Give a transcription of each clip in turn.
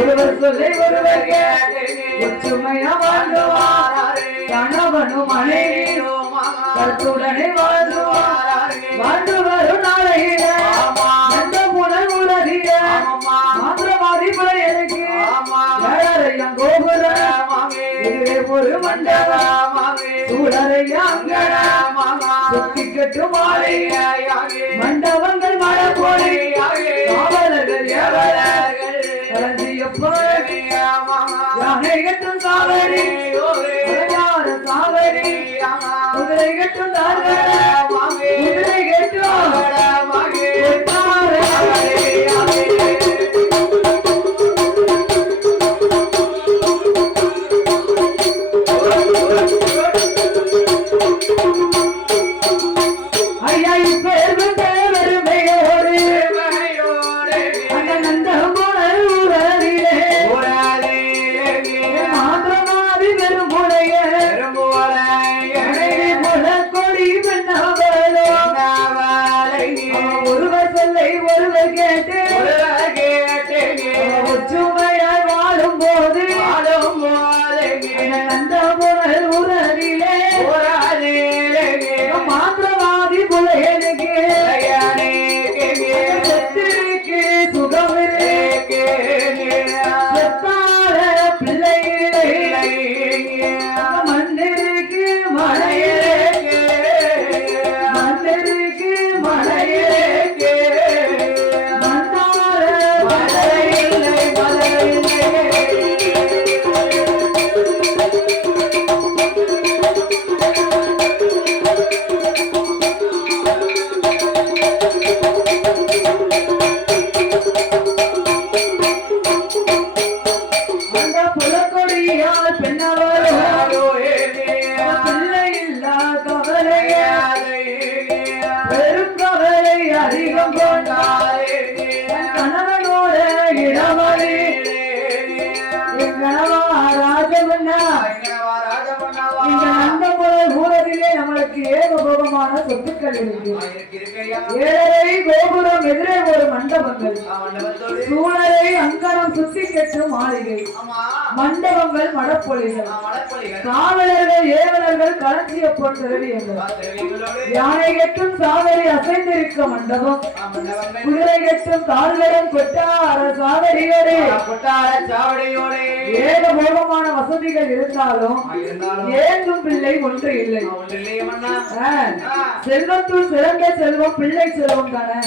ஒருவர் சொல்லி ஒருவர் ஒற்றுமையா வாழ்ந்துவார் கணவனும் மனைவியும் கருத்துடனே வாழ்ந்துவார் வாழ்ந்து வரும் நாளையில எந்த புனல் உலகில மாத்திரவாதி பிள்ளைகளுக்கு ஏழரையம் கோபுரம் இதுவே ஒரு மண்டபம் சூழலையா சுத்தி கட்டும் மண்டபங்கள் மழை போலே காவலர்கள் யானை கட்டும் சாவடி சாவடி குதிரை கட்டும் குதிரை கட்டும் சொத்துக்கள் இருக்கு ஏழரை கோபுரம் எதிரே ஒரு மண்டபங்கள் சூழலை அங்கனம் சுத்தி கட்டும் மாளிகை மண்டபங்கள் மடப்பொலிகள் காவலர்கள் ஏவலர்கள் களஞ்சிய பொன் திரவியங்கள் யானை கட்டும் சாவடி அசைந்திருக்க மண்டபம் குதிரை கட்டும் கால்களும் கொட்டார சாவடியோடு ஏக போகமான வசதிகள் இருந்தாலும் ஏங்கும் பிள்ளை ஒன்று இல்லை செல்வத்துள் சிறந்த செல்வம் பிள்ளை செல்வம் தானே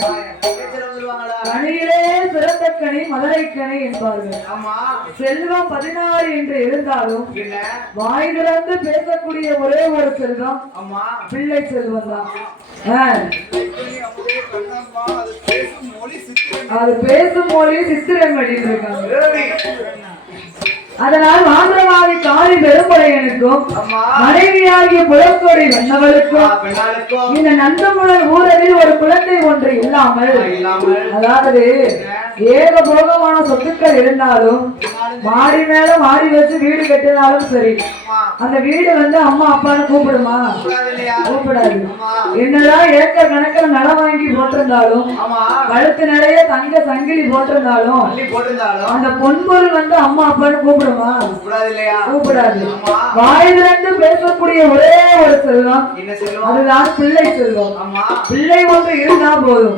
கனியிலே சிறந்த கனி மதுரை கனி என்பார்கள் செல்வம் 16 என்று இருந்தாலும் வாய் திறந்து பேசக்கூடிய ஒரே ஒரு செல்வம் பிள்ளை செல்வம் தான் அது பேசும் மொழி சித்திரமடி இருக்காங்க அதனால் மாந்திரவாதி காளி பெரும்படையனுக்கும் மனைவியாகிய புலக்கோடி வந்தவளுக்கும் இந்த நந்தமுழல் ஊரில் ஒரு குழந்தை ஒன்று இல்லாமல் அதாவது ஏக போகமான சொத்துக்கள் இருந்தாலும் மாடி மேல மாடி வச்சு வீடு கட்டினாலும் சரி அந்த வீடு வந்து அம்மா அப்பான்னு கூப்பிடுமா? கூப்பிடாது. என்னதான் ஏக்கர் கணக்கில் நிலம் வாங்கி போட்டிருந்தாலும் கழுத்து நிறைய தங்க சங்கிலி போட்டிருந்தாலும் அந்த பொன்பொருள் வந்து அம்மா அப்பான்னு கூப்பிடுமா? கூப்பிடாது. வாயிலிருந்து பேசக்கூடிய ஒரே ஒரு செல்வம் அதுதான் பிள்ளை செல்வம். பிள்ளை ஒன்று இருந்தா போதும்.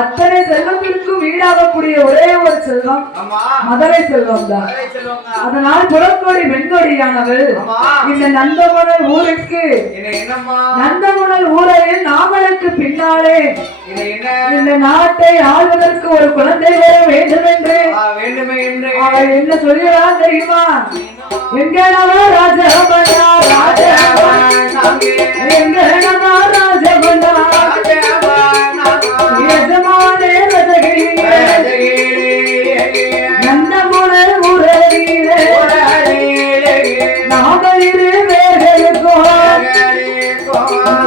அத்தனை செல்வத்திற்கும் வீடாகக்கூடிய ஒரே ஒரு செல்வம் மதுரை செல்வம் தான். அதனால் புறக்கோடி வெண்கொடியானவள் இந்த நந்தமுனல் ஊருக்கு நந்தமுனல் ஊரில் நாமளுக்கு பின்னாலே இந்த நாட்டை ஆள்வதற்கு ஒரு குழந்தை வர வேண்டும் என்று அவள் என்ன சொல்கிறார் தெரியுமா? எங்கனவா ராஜபண்டா எங்கனவா ராஜபண்டா எஜமானே ரதகிரி நந்தமுனல் ஊரிலே நாகரிலே வேர்களுக்கும்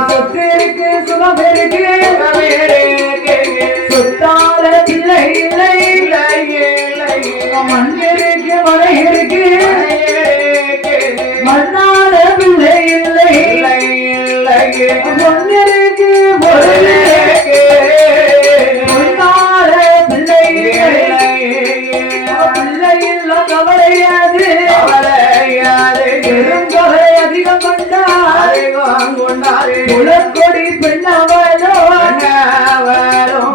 சொத்திற்கு சுகம் இருக்கு சொத்தால பிள்ளை இல்லை மண்ணிற்கு மழை இருக்கு மண்ணால பிள்ளை இல்லை பொன்னிற்கு பொருளால பிள்ளை இல்லை பிள்ளை கவலையாது பெருங்கொலை அதிகம் கொண்டார் குலக்கொடி பெண்ணவளோ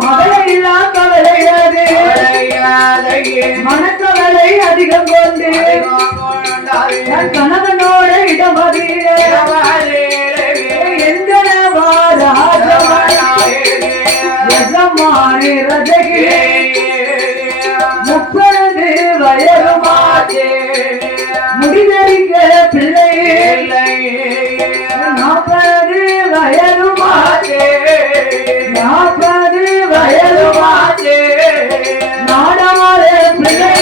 மழையில்லா கவலையாது மனக்கவலை அதிகம் கொண்டு தன் கணவனோட இடமதிய எங்கனவா ராஜமானி ரஜகிரே 30 வயதுமாச்சே முடிதறிக்க பிள்ளை 40 வயதுமாச்சே 40 வயதுமாச்சே நாடார பிள்ளை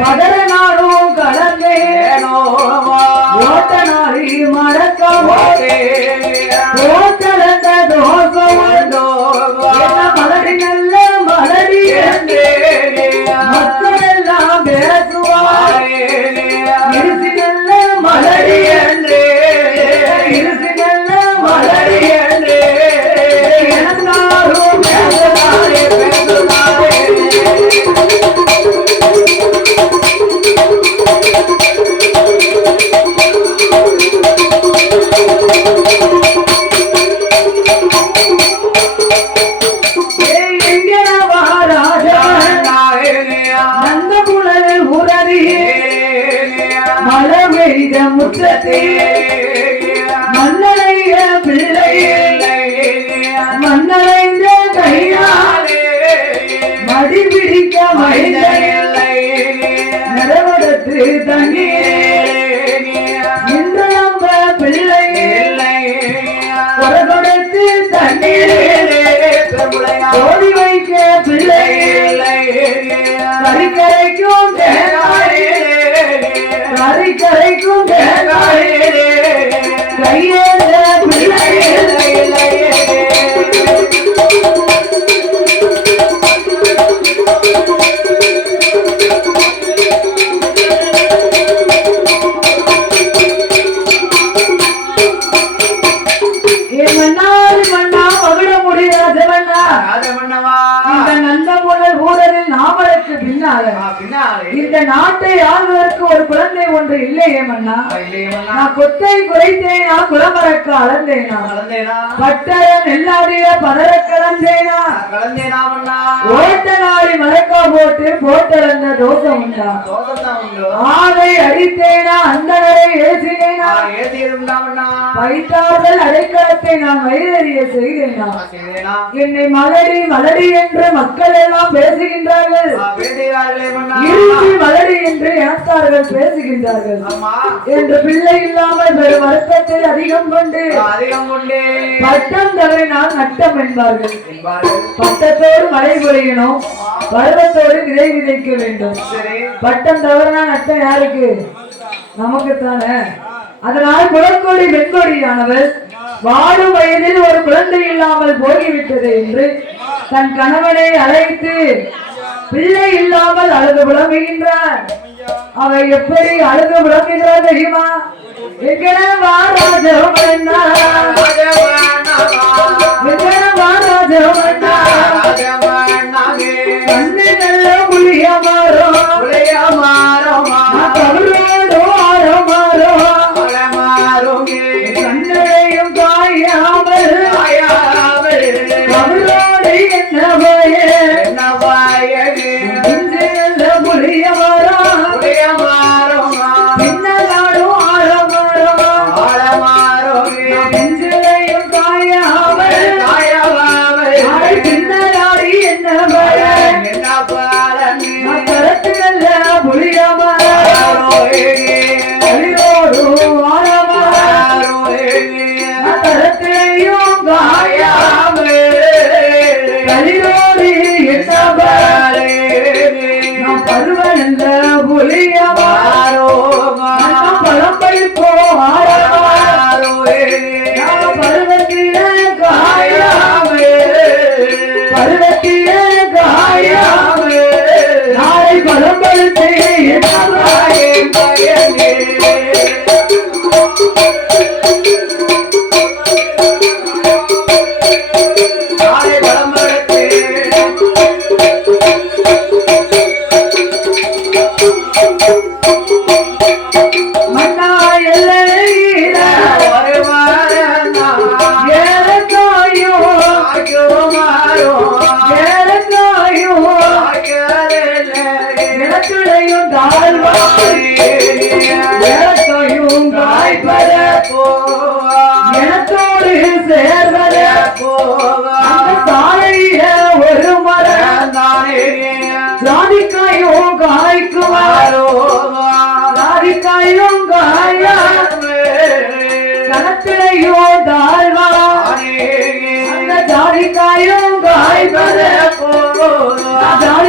பதறனாலும் கலந்தேனோ ஓட்டனாரி மறக்கமோட்டே ஓட்டலந்த தோசமோ மலடி நல்ல மலடி என்றே மக்கள் எல்லாம் பேசுவாரே இருசி நல்ல மலடி என்றே இருசி நல்ல மலடி என்றே எல்லாரும் பேசுவாரே பேசுவாரே மன்னரைய பிள்ளை மன்னரைந்த கையாலே மடி பிடிக்க மனிதனை நிறவடத்து தண்ணீரே இன்று நம்ப பிள்ளை கொடுத்து தண்ணீரே ஓடி வைக்க பிள்ளை கறிக்கரைக்கும் கரைக்கும் கையேந்த பிள்ளை மன்னா மகிழ முடியாது இந்த நந்தமுனை ஊரலில் நாமளுக்கு பின்னாலே இந்த நாட்டை ஆள்வதற்கு ஒரு குழந்தை ஒன்று இல்லையே மன்னா நான் கொத்தை குறைத்தேனா குளமரக்கு அளந்தேனா பட்டர நெல்லாடிய பதற கலந்தேனா ஓட்ட நாடி மரக்கா போட்டளந்த தோசம் உண்டா ஆளை அடித்தேனா அந்தனரை ஏசினேனா பைத்தார்கள் அடைக்கலத்தை நான் வயிறறிய செய்தேனா என்னை மலடி மலடி என்று மக்கள் எல்லாம் பேசுகின்றார்கள் இறுதி மலடி என்று இனத்தார்கள் பேசுகின்றார்கள் என்று பிள்ளை இல்லாமல் பெரும் வருத்தத்தை அதிகம் கொண்டு பட்டம் தவறினால் நட்டம் என்பார்கள் பட்டத்தோடு மழை பொழியணும் பருவத்தோடு விதை விதைக்க வேண்டும் பட்டம் தவறினா நட்டம் யாருக்கு நமக்குத்தானே அதனால் குளக்கொடி வெண்கொடியானவர் வாடும் வயதில் ஒரு குழந்தை இல்லாமல் போய்விட்டது என்று தன் கணவனை அழைத்து பிள்ளை இல்லாமல் அழுது புலம்புகின்றார். அவை எப்படி அழுது புலம்புகிறார் தெரியுமா? கண்ணு நல்ல புளிய மாறோ கண்ணையும் காயாமல் அவரோடு என்ன புளிய மாறோ பின்னலாடும் ஆழமாறோ நெஞ்சிலையும் காயாமல் பின்னலாடி என்ன கரத்து நல்ல புளிய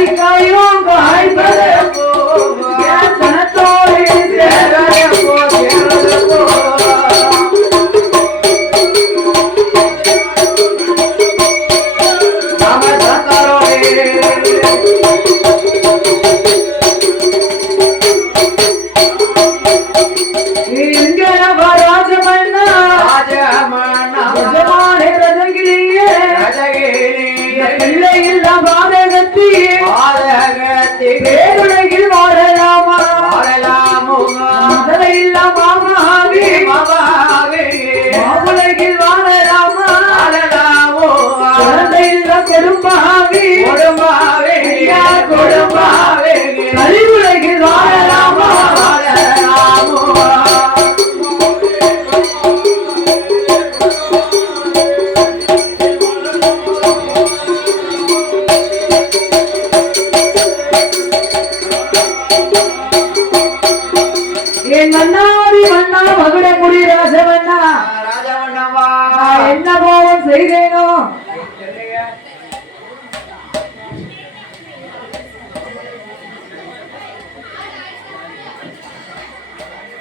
காய்காயும் காய்பது தனத்தோடு பேருலகில் வாழலாமா மதுரையில்லா மாமாவே மாவுலகில் வாழலாமா குழந்தையில்லா கொடும்பாவே கொடும்பாவே கலிவுலகில் வாழலாமா என்ன பாவம் செய்தேனோ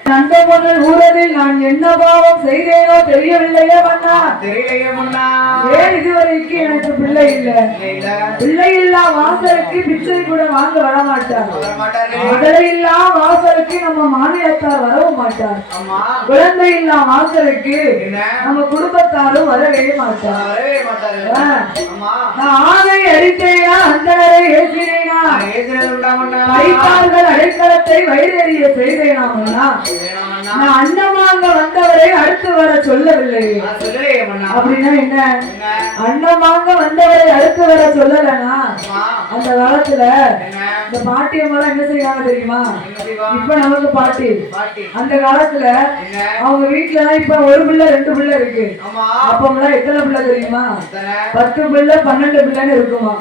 நந்தமன்னன் ஊரதில் நான் என்ன பாவம் செய்தேனோ தெரியவில்லையே மன்னா ஏன் இதுவரைக்கு எனக்கு பிள்ளை இல்ல பிள்ளை இல்லா வாசலுக்கு பிச்சை கூட வாங்க வர மாட்டார் மதுரை இல்லா வாசலுக்கு நம்ம மாநிலத்தார் வரவும் மாட்டார் குழந்தை இல்லா வாசலுக்கு நம்ம குடும்பத்தாரும் வரவே மாட்டார் நான் ஆணை அடித்தேனா அந்தனரை ஏற்றினேனா கைப்பார்கள் அடைக்கலத்தை வயிறறிய செய்தேனா நான் அன்னமாக வந்தவரை அடுத்து வர சொல்லவில்லை அப்படின்னா என்ன அன்னமாக வந்தவரை அடுத்து வர சொல்லலனா அந்த காலத்துல இந்த பாட்டியம்மாலாம் என்ன செய்வாங்க தெரியுமா இப்ப நமக்கு பாட்டி அந்த காலத்துல அவங்க வீட்டுல எல்லாம் இப்ப ஒரு பிள்ளை 2 பிள்ளை இருக்கு அப்பெல்லாம் எத்தனை பிள்ளை தெரியுமா 10 பிள்ளை 12 பிள்ளைன்னு இருக்குமா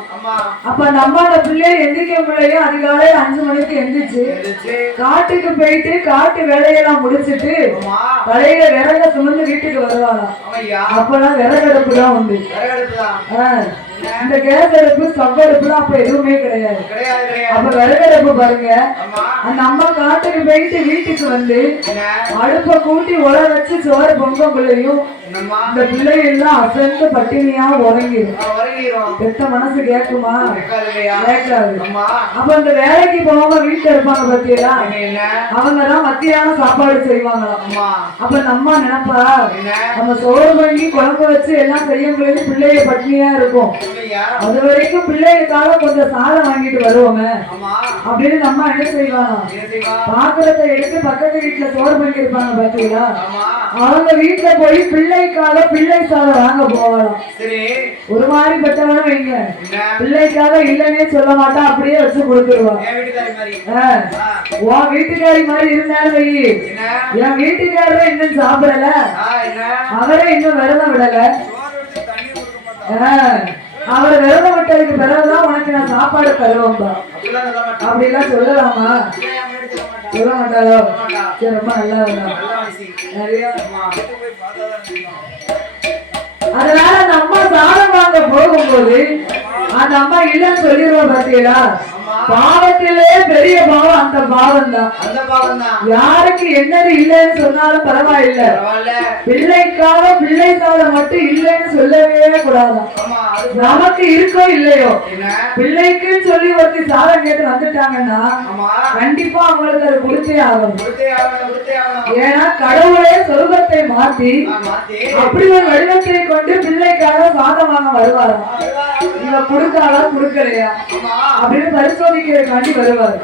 அப்ப அந்த அம்மாவோட பிள்ளைய எந்திரிக்க பிள்ளையும் அதிகாலை 5 மணிக்கு எந்திரிச்சு காட்டுக்கு போயிட்டு காட்டு வேலையெல்லாம் முடிச்சிட்டு கடையில விறக சுமந்து வீட்டுக்கு வருவாராம் அப்பெல்லாம் விறகடுப்பு தான் உண்டு இந்த கேஸ் அடுப்பு ஸ்டவ் அடுப்புலாம் அப்ப எதுவுமே கிடையாது அப்ப விறகடுப்பு பாருங்க அந்த அம்மா காட்டுக்கு போயிட்டு வீட்டுக்கு வந்து அடுப்பை கூட்டி உல வச்சு சோறு பொங்கக்குள்ளையும் இந்த பிள்ளை எல்லாம் அசந்து பட்டினியா உறங்கிடும் பெத்த மனசு கேட்குமா கேட்காது அப்ப அந்த வேலைக்கு போகாம வீட்டுல இருப்பாங்க பத்தியா அவங்கதான் மத்தியானம் சாப்பாடு செய்வாங்களாம் அப்ப அந்த அம்மா நினைப்பா நம்ம சோறு பண்ணி குழம்பு வச்சு எல்லாம் செய்யும்போது பிள்ளைய பட்டினியா இருக்கும் அது வரைக்கும் பிள்ளைகளுக்காக கொஞ்சம் சாதம் வாங்கிட்டு வருவோமே அப்படின்னு நம்ம என்ன செய்வாங்க பாத்திரத்தை எடுத்து பக்கத்து வீட்டுல சோறு பண்ணி இருப்பாங்க பாத்தீங்களா அவங்க வீட்டுல போய் பிள்ளைக்காக பிள்ளை சாதம் வாங்க போகலாம் ஒரு மாதிரி பட்டவனும் வைங்க பிள்ளைக்காக இல்லைன்னே சொல்ல மாட்டா அப்படியே வச்சு கொடுத்துருவான் உன் வீட்டுக்காரி மாதிரி இருந்தாலும் வை என் வீட்டுக்காரரை இன்னும் சாப்பிடல அவரே இன்னும் விரதம் விடல அவரை விரதம் விட்டதுக்கு பிறகுதான் உனக்கு நான் சாப்பாடு தருவோம்பா அப்படி எல்லாம் சொல்லலாமா சொல்ல மாட்டாளோ சரி ரொம்ப நல்லா நிறைய அதனால அந்த அம்மா சாதம் வாங்க போகும்போது அந்த அம்மா இல்லன்னு சொல்லிடுவோம் பாத்தீங்களா பாவத்திலே பெரிய பாவம் அந்த பாவம் தான் யாருக்கு என்னது இல்லைன்னு சொன்னாலும் பரவாயில்ல பிள்ளைக்காக பிள்ளை சாதம் மட்டும் இல்லைன்னு சொல்லவே கூடாது நமக்கு இருக்கோ இல்லையோ பிள்ளைக்கு சொல்லி ஒருத்தி சாதம் கேட்டு வந்துட்டாங்கன்னா கண்டிப்பா அவங்களுக்கு அது கொடுத்தே ஆகும் ஏன்னா கடவுளே சொர்க்கத்தை மாத்தி அப்படி ஒரு வடிவத்தை கொண்டு பிள்ளைக்காக சாதம் வாங்க வருவாராம் இவ கொடுக்காதா கொடுக்கலையா அப்படின்னு பரிசோதிக்கிறதுக்காண்டி வருவார்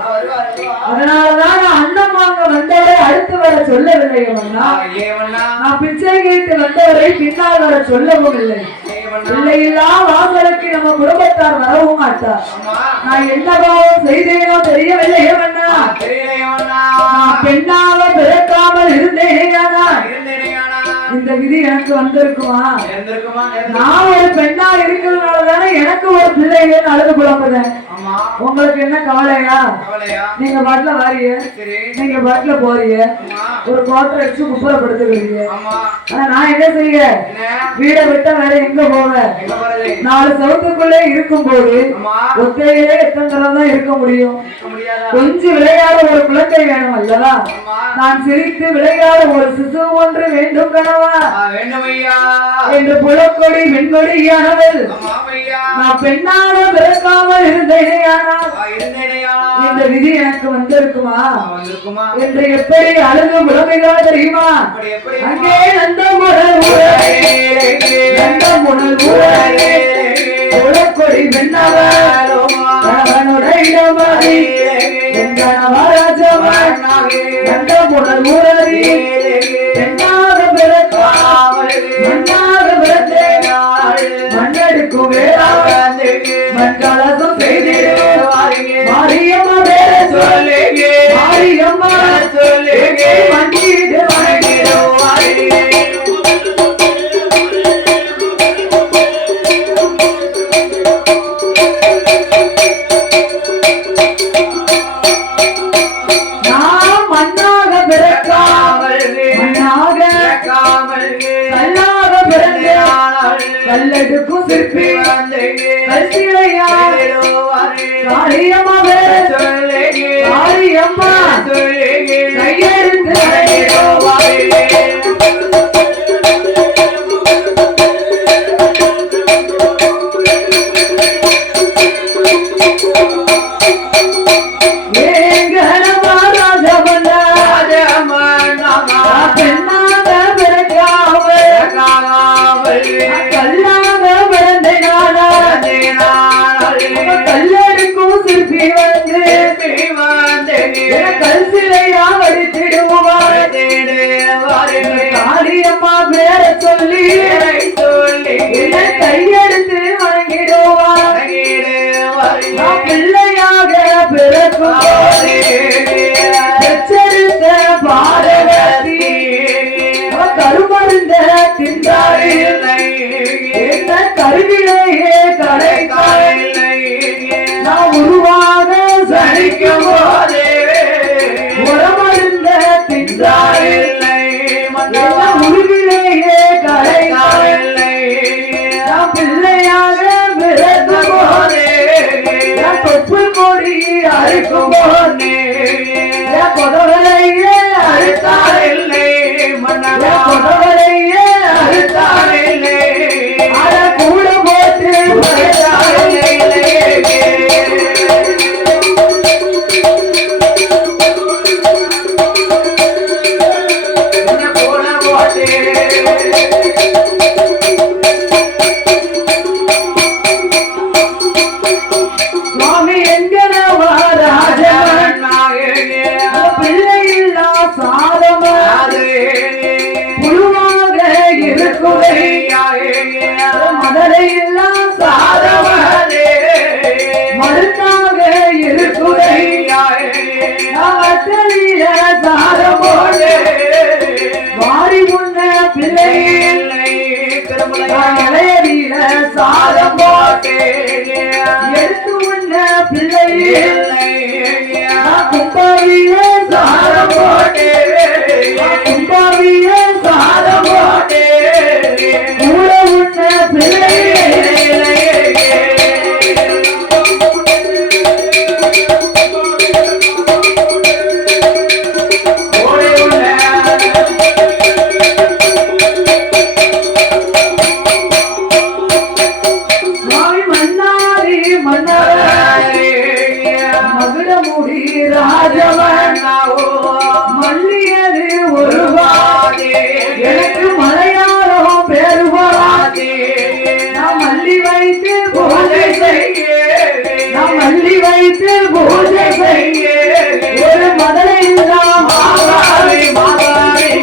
அதனாலதான் நான் அன்னம் வாங்க வந்தவரை அடுத்து வர சொல்லவில்லை நான் பிச்சை கேட்டு வந்தவரை பின்னால் வர சொல்லவும் இல்லை பிள்ளையில்லா வாசலுக்கு நம்ம குடும்பத்தார் வரவும் மாட்டார் நான் என்ன பாவம் செய்தேனோ தெரியவில்லை நான் பெண்ணாக பிறக்காமல் இருந்தேனேயானா இந்த விதி எனக்கு வந்திருக்குமா நான் ஒரு பெண்ணா இருக்கிறதுனாலதானே எனக்கு ஒரு பிள்ளைகள் அழுது புலம்புறேன் உங்களுக்கு என்ன கவலையா? நீங்க பாட்டுல வாரிய, நீங்க பாட்டுல போறீங்க, ஒரு கோட்டை வச்சு குப்புறப்படுத்துக்கிறீங்க. ஆனா நான் என்ன செய்ய? வீட விட்டா வேற எங்க போவேன்? 4 சவுத்துக்குள்ளே இருக்கும் போது ஒத்தையிலே எத்தனை தடவை தான் இருக்க முடியும்? கொஞ்சம் விளையாட ஒரு குழந்தை வேணும் அல்லவா? நான் சிரித்து விளையாட ஒரு சிசு ஒன்று வேண்டும் கனவா என்று புலக்கொடி வெண்கொடியானவள் நான் பெண்ணாக பிறக்காமல் இருந்தேனேயானால் இந்த விதி எனக்கு வந்திருக்குமா என்று எப்படி அழுது புலமைகளா தெரியுமா? அங்கே நந்தமுடல் புலக்கொடி வெண்ணவளோ கணவனுடைய மதி கணவராஜவன் நந்தமுடல் ஊரடி பெண்ணாக பிறக்காமல் மண்ணாக பிறந்தேன் மண்ணெடுக்கும் வேளாண் மண்கலசம் செய்திடுவார் மாரியம்மா பேர சொல்லுங்க மாரியம்மா சொல்லுங்க மண்ணிடு வணங்கிடுவார். நான் மண்ணாக பிறக்காமல் மண்ணாக கல்லாக பிறந்தேன் கல்லெடுக்கும் சிற்பி கல்சிலையார் காளியம்மா காளியம்மா கையெழுத்து காளியம்மா பேர சொல்லி கையெடுத்து வணங்கிடுவார். பிள்ளையாக பிறக்கும் எச்சரித்த பாரதி கருமருந்த தின்றாரில்லை என்ன கருவிலேயே கடைக்காரில்லை நான் உருவாக சனிக்கும் போதே உரமருந்த தின்றாரில்லை உருவிலேயே கடைக்காரில்லை நான் பிள்ளையாக பிறக்கும் போதே தொப்பு கொடி அறுக்கும் போதே கொடவரையே அறுத்தாரில்லை மன்னர் கொடவரையே அறுத்தாரில்லை அட கூட போட்டு சுவாமி எங்கனவா ராஜவன் பிள்ளை இல்லா சாதமாக புழுவாக இருக்குதை மதரை இல்லா சாதமாக மருந்தாக இருக்குதை அத்தலில சாதம் போடு வாரி முன்ன பிள்ளை இல்லை மலையடியில சாதம் போட்டு எடுத்து முன்ன பிள்ளை இல்லை கும்பாவிய சாதம் போட்டு கும்பாவிய சாதம் போட்டு கூட முன்ன பிள்ளை மகுடமுடி ராஜவன் மல்லியது ஒரு வாதி எனக்கு மலையாளம் பெருவாதி நான் மல்லி வைத்து பூஜை செய்ய நான் மல்லி வைத்து பூஜை செய்ய ஒரு மதலை மாதாரி மாதாரி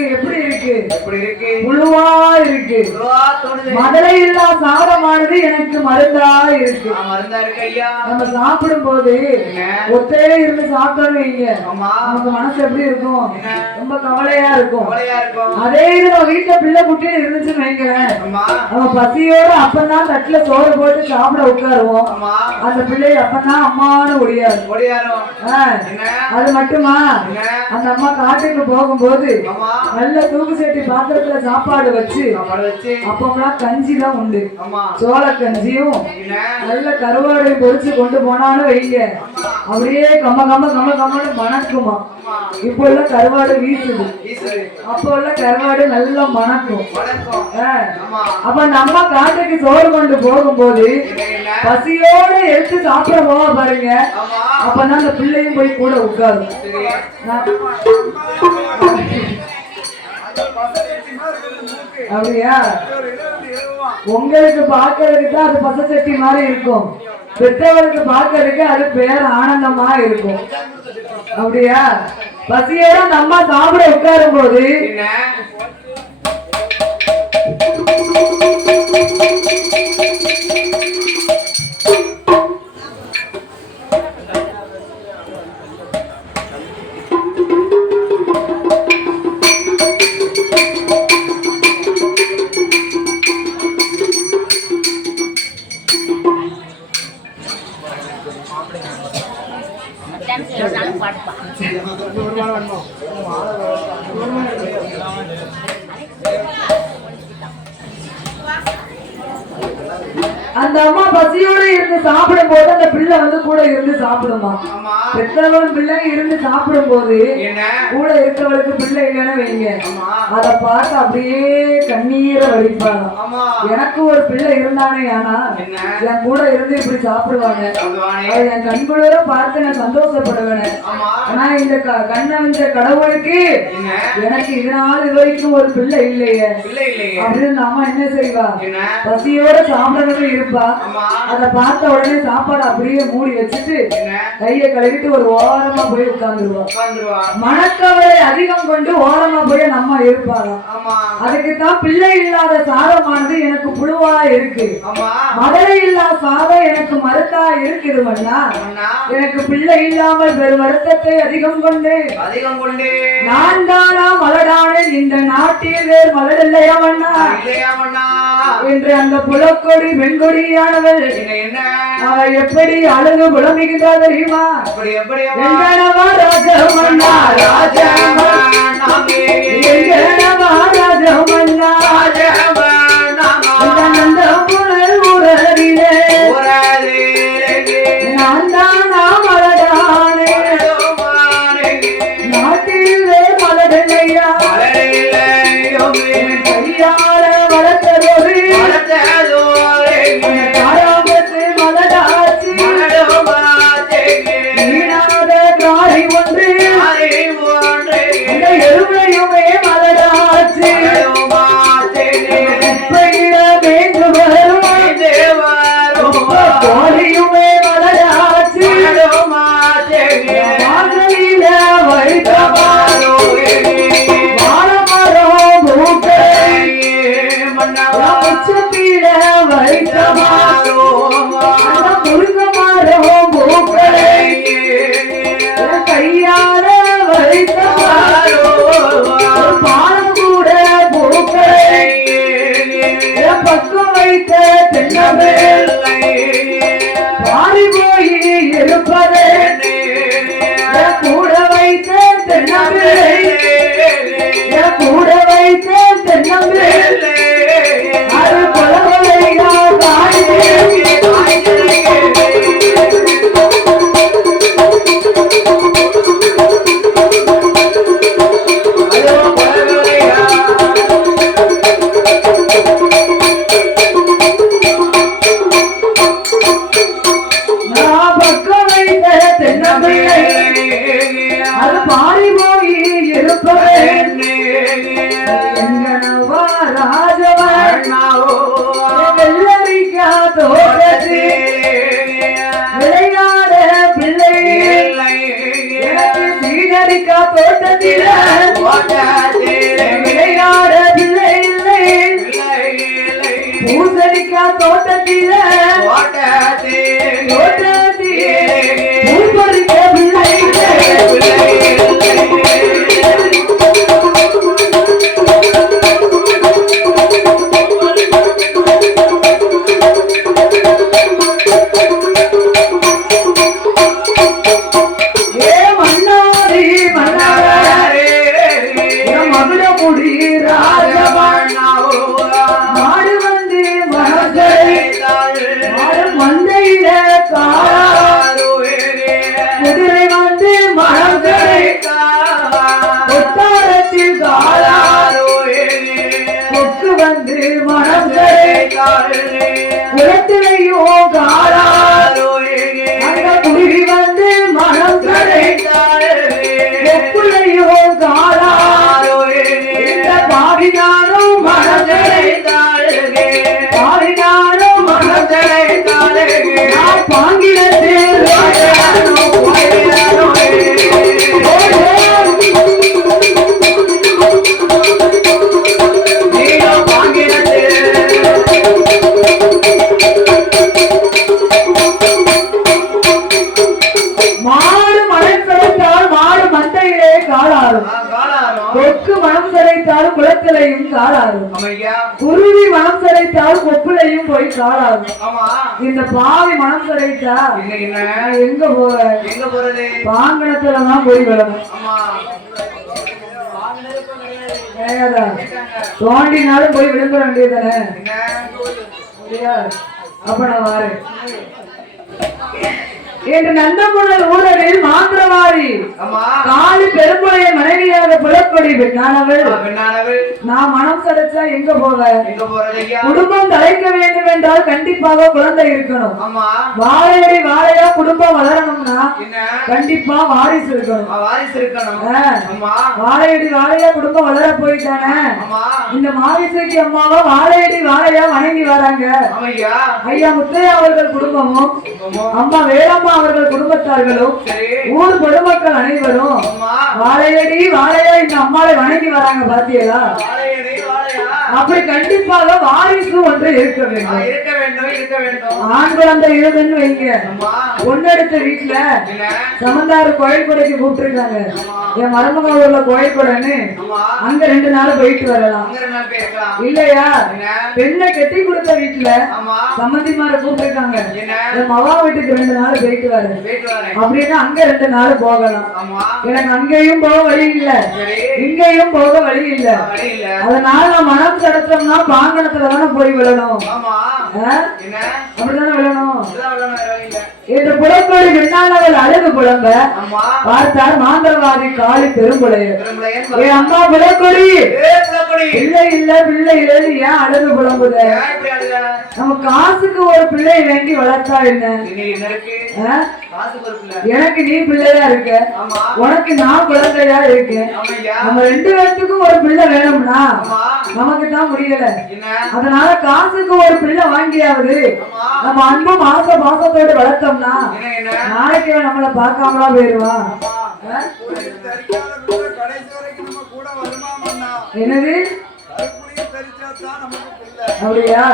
எனக்கு எப்படி இருக்கு? புழுவா இருக்கு. மதுரை இல்லா சாதமானது எனக்கு மருந்தா இருக்கு. நம்ம சாப்பிடும் போது ஒத்தே இருந்து சாப்பிட்டோம்னு வைங்க, நமக்கு மனசு எப்படி இருக்கும்? ரொம்ப கவலையா இருக்கும். அதே இது நம்ம வீட்டுல பிள்ளை குட்டி இருந்துச்சுன்னு வைக்கிறேன், நம்ம பசியோட அப்பதான் தட்டுல சோறு போட்டு சாப்பிட உட்காருவோம். அந்த பிள்ளை அப்பதான் அம்மானு ஒடியாரும். அது மட்டுமா, அந்த அம்மா காட்டுக்கு போகும்போது நல்ல தூக்கு சேட்டி பாத்திரத்துல சாப்பாடு வச்சு அப்பெல்லாம் கஞ்சி தான் உண்டு. சோள கஞ்சியும் நல்ல கருவாடையும் பொரிச்சு கொண்டு போனாலும் வைங்க, அப்படியே கம்ம கம்ம கம்ம கம்மன்னு மணக்குமா. இப்போ உள்ள கருவாடு வீசுது, அப்போ உள்ள கருவாடு நல்லா மணக்கும். அப்ப அந்த அம்மா காட்டுக்கு சோறு கொண்டு போகும்போது பசியோட எடுத்து சாப்பிட போவா பாருங்க, அப்பதான் அந்த பிள்ளையும் போய் கூட உட்காரும். அப்படியா? உங்களுக்கு பாக்குறதுக்கு தான் அது பசச்சட்டி மாதிரி இருக்கும், பெற்றவருக்கு பாக்குறதுக்கு அது பேர் ஆனந்தமா இருக்கும். அப்படியா? பசியோட அந்த அம்மா சாப்பிட உட்காரும் போது அந்த அம்மா பசியோட இருந்து சாப்பிடும் போது அந்த பிள்ளை வந்து கூட இருந்து சாப்பிடுமா. பெற்றவன் பிள்ளை இருந்து சாப்பிடும் போது கூட இருக்கிறவளுக்கு பிள்ளை இல்லைன்னு வைங்க, அதை பார்த்து அப்படியே கண்ணீரை வடிப்பாங்க. எனக்கு ஒரு பிள்ளை இருந்தானே, ஆனா என் கூட இருந்து இப்படி சாப்பிடுவாங்க, என் கண்குளிர பார்த்து நான் சந்தோஷப்படுவேன். ஆனா இந்த கண்ண கடவுளுக்கு எனக்கு இதனால இது வரைக்கும் ஒரு பிள்ளை இல்லையே அப்படின்னு அம்மா என்ன செய்வா, பசியோட சாப்பிடறது இருப்பா. அத பார்த்த உடனே சாப்பாடு அப்படியே மூடி வச்சுட்டு கையை கழுவிட்டு ஒரு ஓரமா போய் உட்கார்ந்துருவா. மனக்கவலை அதிகம் கொண்டு ஓரமா போய் நம்ம இருப்பாங்க. அதுக்குத்தான் பிள்ளை இல்லாத சாதமானது எனக்கு புழுவா இருக்கு, மதுரை இல்லாத சாதம் எனக்கு மருத்தா இருக்குது மண்ணா. எனக்கு பிள்ளை இல்லாமல் பெரும் வருத்தத்தை அதிகம் கொண்டு நான் தானா மலடானேன், இந்த நாட்டில் வேறு மலர் இல்லையா மண்ணா என்று அந்த புலக்கொடி வெண்கொடியானவள் எப்படி அழகு புலமிகின்றா தெரியுமா? ராஜமன்னா நான் தானா மலடானே, நாட்டில் வேறு மலரில்லையா, கையால வளர்த்ததோடு தாராபத்து மலடாச்சு, நீனாத காரி ஒன்று அந்த எருமையுமே மலடாச்சு, குப்பையில மேய்ந்து வரும் கோழியுமே மலடாச்சு, வாசலில வைத்தவாரோ வாழமரம் பூக்களை உச்சத்தில வைத்தவாரோ முருங்க மரம் பூக்களை கையால வைத்தவாரோ பாலம் கூட பூக்களை பக்கம் வைத்த தென்னமேல் பாரி போய் இருப்பதே கூட வைத்த தென்னமேல் கூட வைத்த தென்னமேல் அது கொலவலையா தாய் அது பாரி போய் இருப்பதே எங்கனவா ராஜவன் வெள்ளரிக்கா தோட்டத்தி விளையாட பிள்ளை எனக்கு சீனரிக்கா தோட்டத்தில பூசணிக்கா தோட்டத்திலே பூப்பறிக்க பிள்ளை குளத்திலையும் காலாரும் குருவி மனம் சிறைத்தால் கொப்புலையும் போய் காலாரும். இந்த பாவி மனம் சிறைத்தா எங்க போறது பாங்கணத்துலதான் போய் விடணும். தோண்டினாலும் போய் விழுங்க வேண்டியதானே. அப்ப நான் வாரேன். என்று நந்தகுணல் ஊரரில் மாந்திரவாதி காளி பெரும்புடைய மனைவியாக புலக்கொடி பெண்ணானவள். நான் மனம் சடைச்சா எங்க போக? குடும்பம் தலைக்க வேண்டும் என்றால் கண்டிப்பாக குழந்தை இருக்கணும். வாழையடி வாழையா குடும்பம் வளரணும்னா கண்டிப்பா வாரிசு இருக்கணும். வாழையடி வாழையா குடும்பம் வளர போயிட்டானே. இந்த மாவிசைக்கு அம்மாவா வாழையடி வாழையா வணங்கி வராங்க. ஐயா முத்தையா அவர்கள் குடும்பமும் அம்மா வேலம்மா அவர்கள் குடும்பத்தார்களும் ஊர் பொதுமக்கள் அனைவரும் வாழையடி வாழையா இந்த அம்மாவை வணங்கி வராங்க. பாத்தீங்களா? அப்படி கண்டிப்பாக வாரிசு ஒன்று இருக்க வேண்டும். ஆண் குழந்தை இருந்துன்னு வைங்க. பொண்ணெடுத்த வீட்டுல சமந்தாறு கோயில் கொடைக்கு கூப்பிட்டுருக்காங்க. என் மருமக ஊர்ல கோயில் கொடைன்னு அங்க 2 நாள் போயிட்டு வரலாம். இல்லையா பெண்ணை கட்டி கொடுத்த வீட்டுல சம்மந்திமார கூப்பிட்டுருக்காங்க. என் மவா வீட்டுக்கு 2 நாள் போயிட்டு வர அப்படின்னா அங்க 2 நாள் போகலாம். எனக்கு அங்கேயும் போக வழி இல்ல, இங்கேயும் போக வழி இல்ல. அதனால நான் மனம் கிடைச்சோம்னா பாங்கணத்துலதானே போய் விழணும். அப்படிதானே விழணும். என்று புலக்கொடி விண்ணானவள் அழகு புலம்ப பார்த்தார் மாந்திரவாதி காளி பெரும்புலையர். என் அம்மா புலக்கொடி பிள்ளை இல்ல பிள்ளை இல்ல ஏன் அழகு புலம்புத? நம்ம காசுக்கு ஒரு பிள்ளை வேண்டி வளர்த்தா என்ன? எனக்கு நீ பிள்ளையா இருக்க, உனக்கு நான் குழந்தையா இருக்கேன். நம்ம 2 பேருக்கும் ஒரு பிள்ளை வேணும்னா நமக்கு தான் முடியல. அதனால காசுக்கு ஒரு பிள்ளை வாங்கியாவது நம்ம அன்பும் ஆசை பாசத்தோடு வளர்த்தோம்னா நாளைக்கு நம்மள பார்க்காமலா போயிருவான். என்னது அப்படியா?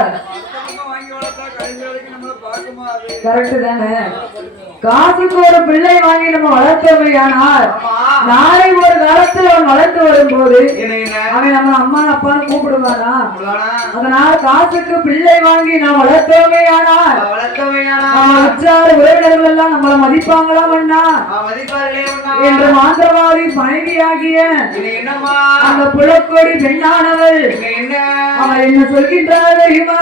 கரெக்ட் தானே. காசுக்கு ஒரு பிள்ளை வாங்கி நம்ம வளர்த்தவையானால் நாளை ஒரு காலத்தில் அவன் வளர்ந்து வரும்போது அவன் நம்ம அம்மா அப்பான்னு கூப்பிடுவானா? அதனால காசுக்கு பிள்ளை வாங்கி நாம் வளர்த்தவையானால் உற்றார் உறவினர்கள் எல்லாம் நம்மளை மதிப்பாங்களா வேணா என்று மாந்திரவாதி மனைவியாகிய அந்த புலக்கொடி பெண்ணானவள் அவன் என்ன சொல்கின்றார் தெரியுமா?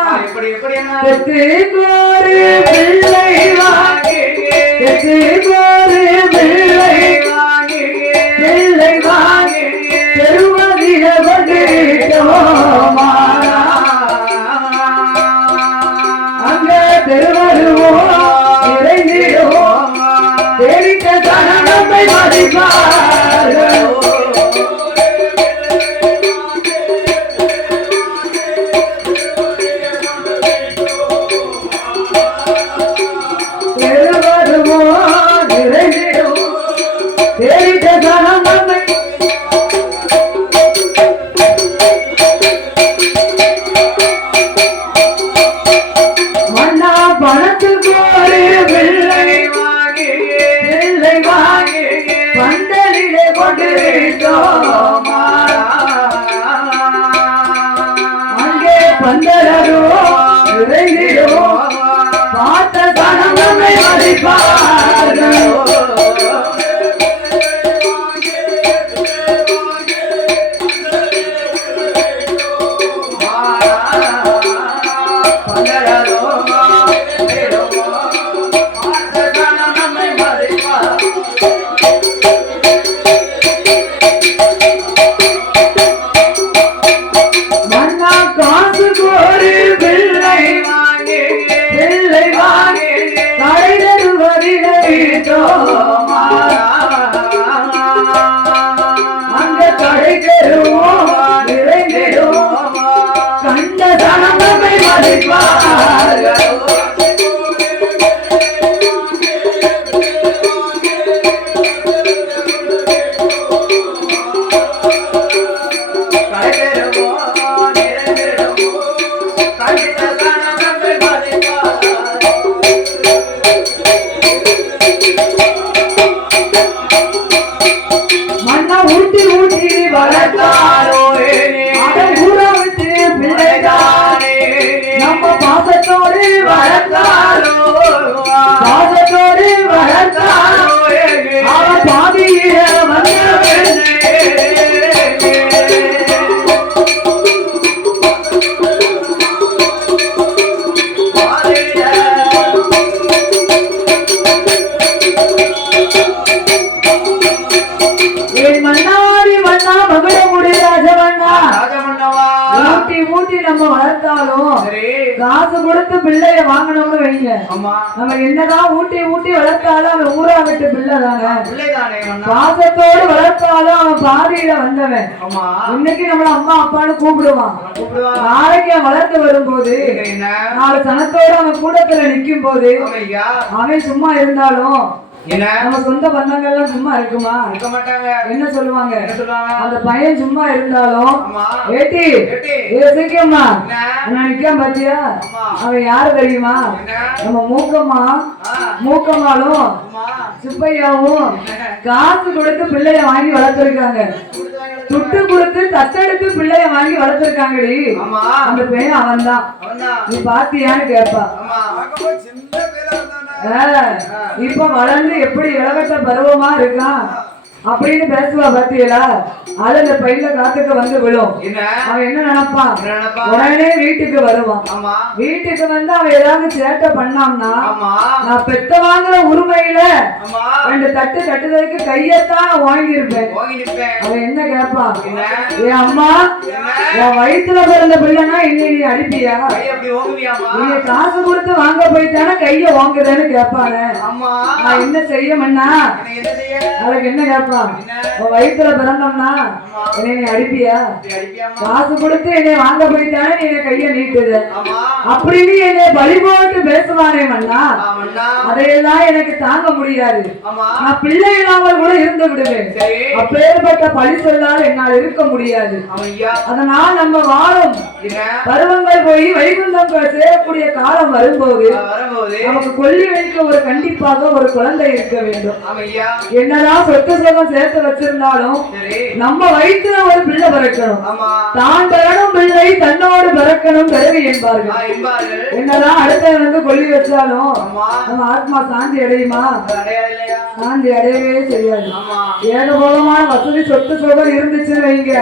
பிள்ளை வாங்கி பிள்ளை வாங்கி பெருமதிய அங்க பெருமருவோம் இறைந்திடுவோம் தெரிக்க தனத்தை மதிப்பார்கள். அங்கே பந்தரோ நிறைந்திரோ பார்த்த கணம் நம்மை மதிப்பாரோ காசு கொடுத்து பிள்ளைய வாங்கணும்னு வைங்க. நம்ம என்னதான் ஊட்டி ஊட்டி வளர்த்தாலும் அவன் ஊரா விட்டு பிள்ளை தானே, பாசத்தோடு வளர்த்தாலும் அவன் பாதியில வந்தவன். இன்னைக்கு நம்மள அம்மா அப்பான்னு கூப்பிடுவான், நாளைக்கு அவன் வளர்த்து வரும்போது நாலு சனத்தோடு அவன் கூடத்துல நிக்கும் போது அவன் சும்மா இருந்தாலும் நம்ம சொந்த பந்தங்கள்லாம் சும்மா இருக்குமா? இருக்க மாட்டாங்க. என்ன சொல்லுவாங்க? அந்த பையன் சும்மா இருந்தாலும் ஏட்டி சீக்கிரமா நான் நிக்காம பாத்தியா, அவன் யாரு தெரியுமா? நம்ம மூக்கம்மாளும் சுப்பையாவும் காசு கொடுத்து பிள்ளைய வாங்கி வளர்த்திருக்காங்க, துட்டு கொடுத்து தத்தெடுத்து பிள்ளைய வாங்கி வளர்த்திருக்காங்கடி. அந்த பையன் அவன் தான். நீ பாத்தியான்னு கேட்பா. இப்ப வளர்ந்து எப்படி இளவட்ட பருவமா இருக்கான் அப்படின்னு பேசுவா பாத்தீங்களா? அது அந்த பையில காத்துக்கு வந்து விழும். அவன் என்ன நினைப்பான்? உடனே வீட்டுக்கு வருவான். வீட்டுக்கு வந்து அவன் ஏதாவது சேட்டை பண்ணாம்னா நான் பெத்த வாங்குற உரிமையில ரெண்டு தட்டு தட்டுதலுக்கு கையத்தான் வாங்கியிருப்பேன். அவன் என்ன கேட்பான்? என் அம்மா என் வயிற்றுல பிறந்த பிள்ளைனா என்னை நீ அடிப்பியா? நீங்க காசு கொடுத்து வாங்க போயிட்டானா கைய வாங்குறேன்னு கேட்பானே. நான் என்ன செய்யணும்னா அதுக்கு என்ன கேட்பான்? வயிற்றுல பிறந்தோம்னா என்னை அடிப்பியா? காசு கொடுத்து என்னை வாங்க போயிட்டானே நீ கைய நீட்டுது அப்படின்னு என்னை பலி போட்டு பேசுவானே மண்ணா. அதையெல்லாம் எனக்கு தாங்க முடியாது. நான் பிள்ளை இல்லாமல் கூட இருந்து விடுவேன். அப்பேற்பட்ட பழி சொல்லால் என்னால் இருக்க முடியாது. அதனால் நம்ம வாழும் பருவங்கள் போய் வைகுண்டம் சேரக்கூடிய காலம் வரும்போது நமக்கு கொல்லி வைக்க ஒரு கண்டிப்பாக ஒரு குழந்தை இருக்க வேண்டும். என்னதான் சொத்து சுகம் சேர்த்து வச்சிருந்தாலும் நம்ம வயிற்றுல ஒரு பிள்ளை பிறக்கணும். தான் பெறணும் பிள்ளை தன்னோடு பிறக்கணும் பிறவி என்பார்கள். என்னதான் அடுத்த வந்து கொல்லி வச்சாலும் நம்ம ஆத்மா சாந்தி அடையுமா? சாந்தி அடையவே செய்யாது. ஏகபோகமான வசதி சொத்து சுகம் இருந்துச்சுன்னு வைங்க,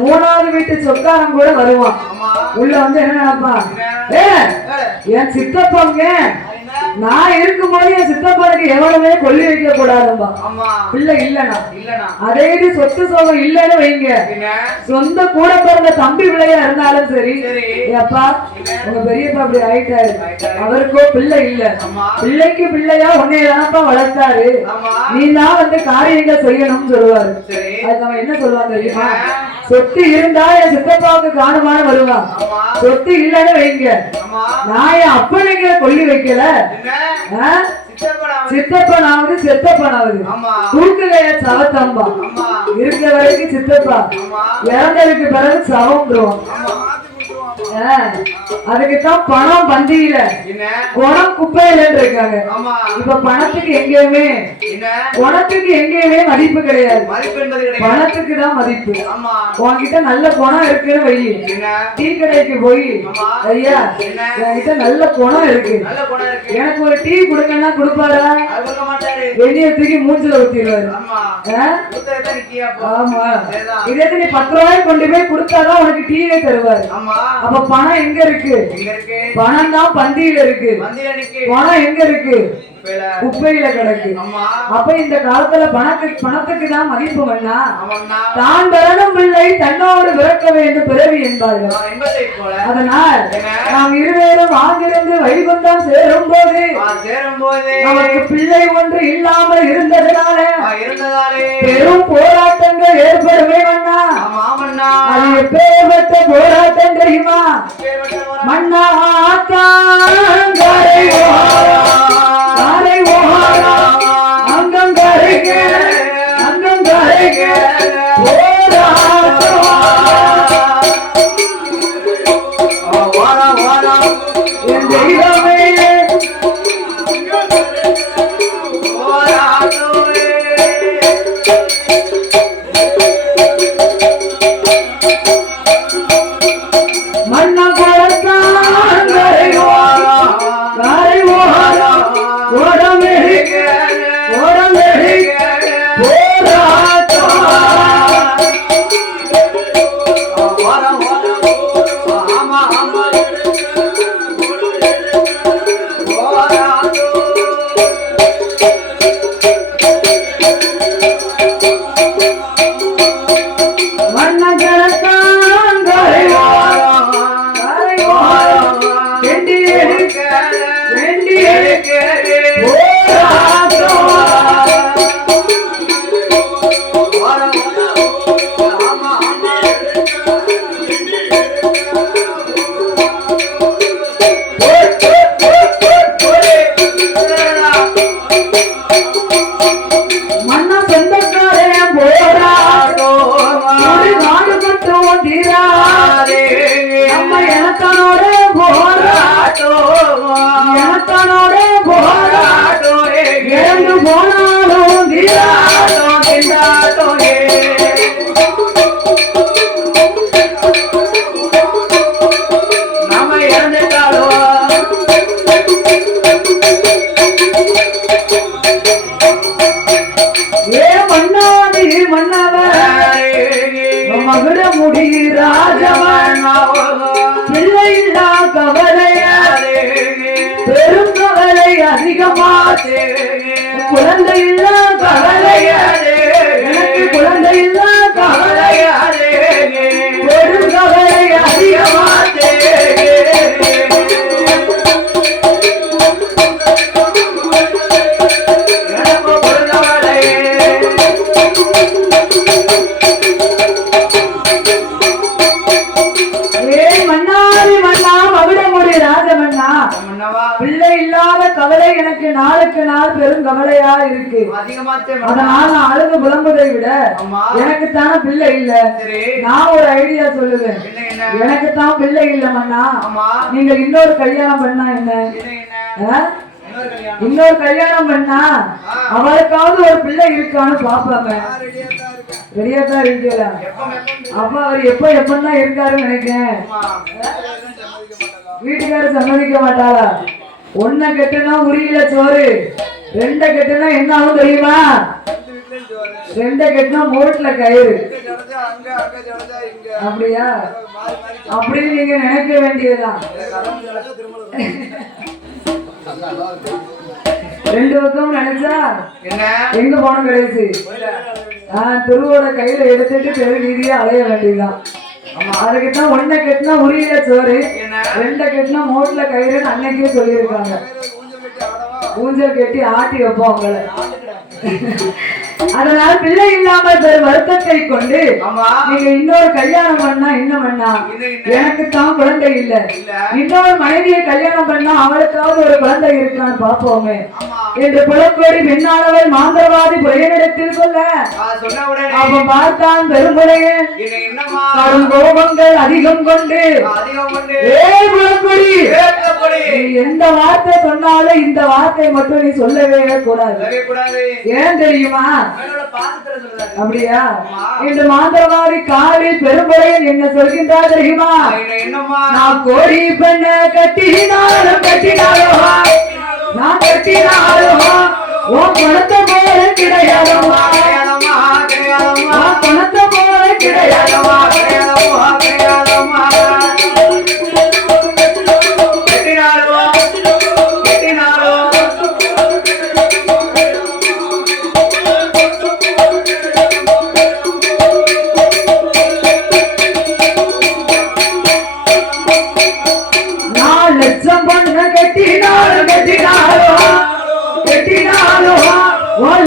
மூணாவது வீட்டு சொக்காரன் கூட வருவான். உள்ள வந்து என்ன நினைப்பான்? என் சித்தப்பாங்க நான் இருக்கும்போது என் சித்தப்பாருக்கு எவ்வளவுமே கொல்லி வைக்க கூடாதும்பா. பிள்ளை இல்லனா அதே இது சொத்து சோகம் இல்லன்னு வைங்க, சொந்த கூட பிறந்த தம்பி பிள்ளையா இருந்தாலும் சரி, அப்பா உங்க பெரியப்பா அப்படி ஆயிட்டாரு, அவருக்கோ பிள்ளை இல்ல, பிள்ளைக்கு பிள்ளையா உன்னையதான்ப்பா வளர்த்தாரு, நீ தான் வந்து காரியங்கள் செய்யணும்னு சொல்லுவாரு. அதுக்கு அவன் என்ன சொல்லுவாங்க தெரியுமா? சொத்து இருந்தா என் சித்தப்பாவுக்கு காணுமான வருவான், சொத்து இல்லன்னு வைங்க நான் என் அப்பனுக்கு கொல்லி வைக்கல, சித்தப்பனாவது செத்தப்பனாவது தூக்குலைய சவத்தம்பா இருக்கிற வரைக்கும் சித்தப்பா, இறந்ததுக்கு பிறகு சவம். அதுக்குதான் பணம் பந்தியில குணம் குப்பையில இருக்காங்க. இப்ப பணத்துக்கு எங்கேயுமே குணத்துக்கு எங்கேயுமே மதிப்பு கிடையாது. பணத்துக்கு தான் மதிப்பு. உன்கிட்ட நல்ல குணம் இருக்குன்னு வை, டீ கடைக்கு போய் ஐயா என்கிட்ட நல்ல குணம் இருக்கு, எனக்கு ஒரு டீ கொடுங்கன்னா கொடுப்பாரா? வெளியே தூக்கி மூஞ்சில ஊத்திடுவாரு. ஆமா, இதே நீ 10 ரூபாய் கொண்டு போய் கொடுத்தாதான் உனக்கு டீயே தருவாரு. அப்ப பணம் எங்க இருக்கு? பணம் தான் பந்தியில இருக்கு. பணம் எங்க இருக்கு? குப்பையில கிடக்கு. அப்ப இந்த காலத்துல பணத்துக்கு தான் மதிப்பு வேணா. தான் பெறணும் பிள்ளை தன்னோடு பிறக்க வேண்டும் பிறவி என்பார்கள். அதனால் நாம் இருவேரும் ஆங்கிருந்து வைகுந்தம் சேரும் போது நமக்கு பிள்ளை ஒன்று இல்லாமல் இருந்ததுனால பெரும் போராட்டங்கள் ஏற்படுமே மன்னா. அது எப்பேற்பட்ட போராட்டம் தெரியுமா மன்னா? குழந்தை இல்ல கவலையாதே, எனக்கு குழந்தை இல்ல கவலையாதே, பெரும் கவலை அதிகமாதே. பிள்ளை இல்லாத கவலை எனக்கு நாளுக்கு நாள் பெரும் கவலையா இருக்கு. அதனால நான் அழுது புலம்புதை விட எனக்கு தானே பிள்ளை இல்ல. நான் ஒரு ஐடியா சொல்லுவேன். எனக்கு தான் பிள்ளை இல்ல மண்ணா, நீங்க இன்னொரு கல்யாணம் பண்ணா என்ன? இன்னொரு கல்யாணம் பண்ணா அவருக்காவது ஒரு பிள்ளை இருக்கான்னு பாப்பாங்க. ரெடியா தான் இருக்கீங்களா? அப்ப அவர் எப்பன்னா இருக்காருன்னு நினைக்கிறேன். வீட்டுக்காரர் சம்மதிக்க மாட்டாளா? ஒன்ன கெட்டுனா உரியில சோறு, 2 கெட்டுனா என்ன ஆகும் தெரியுமா? 2 கெட்டுனா மோட்ல கயிறு. அப்படியா? அப்படின்னு நீங்க நினைக்க வேண்டியதுதான். 2 பக்கம் நினைச்சா எங்க போன கிடைச்சு திருவோட கையில எடுத்துட்டு பெரு வீதியா அலைய வேண்டியதுதான். அதுக்குதான் 1 கெட்டினா உரியில சோறு, 2 கெட்டினா மோட்ல கயிறுன்னு அன்னைக்கே சொல்லியிருக்காங்க. ஊஞ்சல் கட்டி ஆட்டி வைப்போம் உங்களை. அதனால் பிள்ளை இல்லாமல் பெரும் வருத்தத்தை கொண்டு நீங்க இன்னொரு கல்யாணம் பண்ணா என்ன பண்ணா எனக்கு தான் குழந்தை இல்ல, இன்னொரு மனைவியை கல்யாணம் பண்ணா அவளுக்காவது ஒரு குழந்தை இருக்கான்னு பாப்போமே என்று புலக்கோடி பெண்ணானவள் மாந்திரவாதி புலையனிடத்தில் சொல்ல அவ பார்த்தான் பெரும்புலையன் கடும் கோபங்கள் அதிகம் கொண்டு புலக்கோடி எந்த வார்த்தை சொன்னாலும் இந்த வார்த்தை மட்டும் நீ சொல்லவே கூடாது. ஏன் தெரியுமா? அப்படியா? இந்த மாந்திரவாதி காளி பெரும்புலையன் என்ன சொல்கின்றார் தெரியுமா? நான் கோடி பெண்ண கட்டினாலும் நான் கட்டினாலும் உன் பணத்தை போல கிடையாதம்மா, பணத்தை போல கிடையாதம்மா,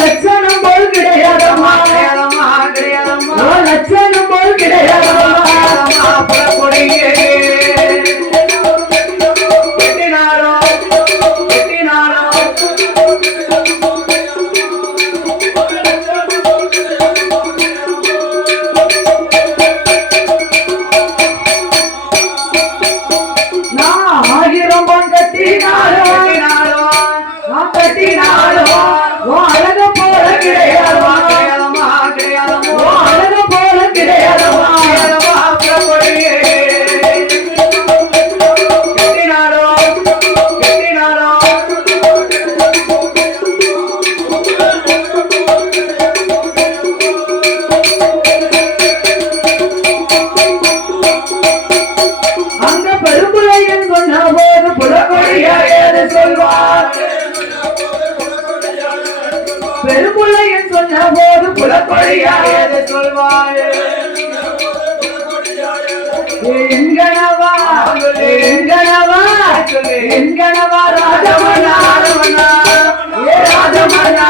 லட்சணம் போல் கிடையாதம்மா, லட்சணம் போல் கிடையாதம்மா. பெரும்புள்ளையன் சொன்ன போது புலப்படியாயது சொல்வாய். என்கணவா என்கணவா என்கணவா ராஜமன்னா ராஜமன்னா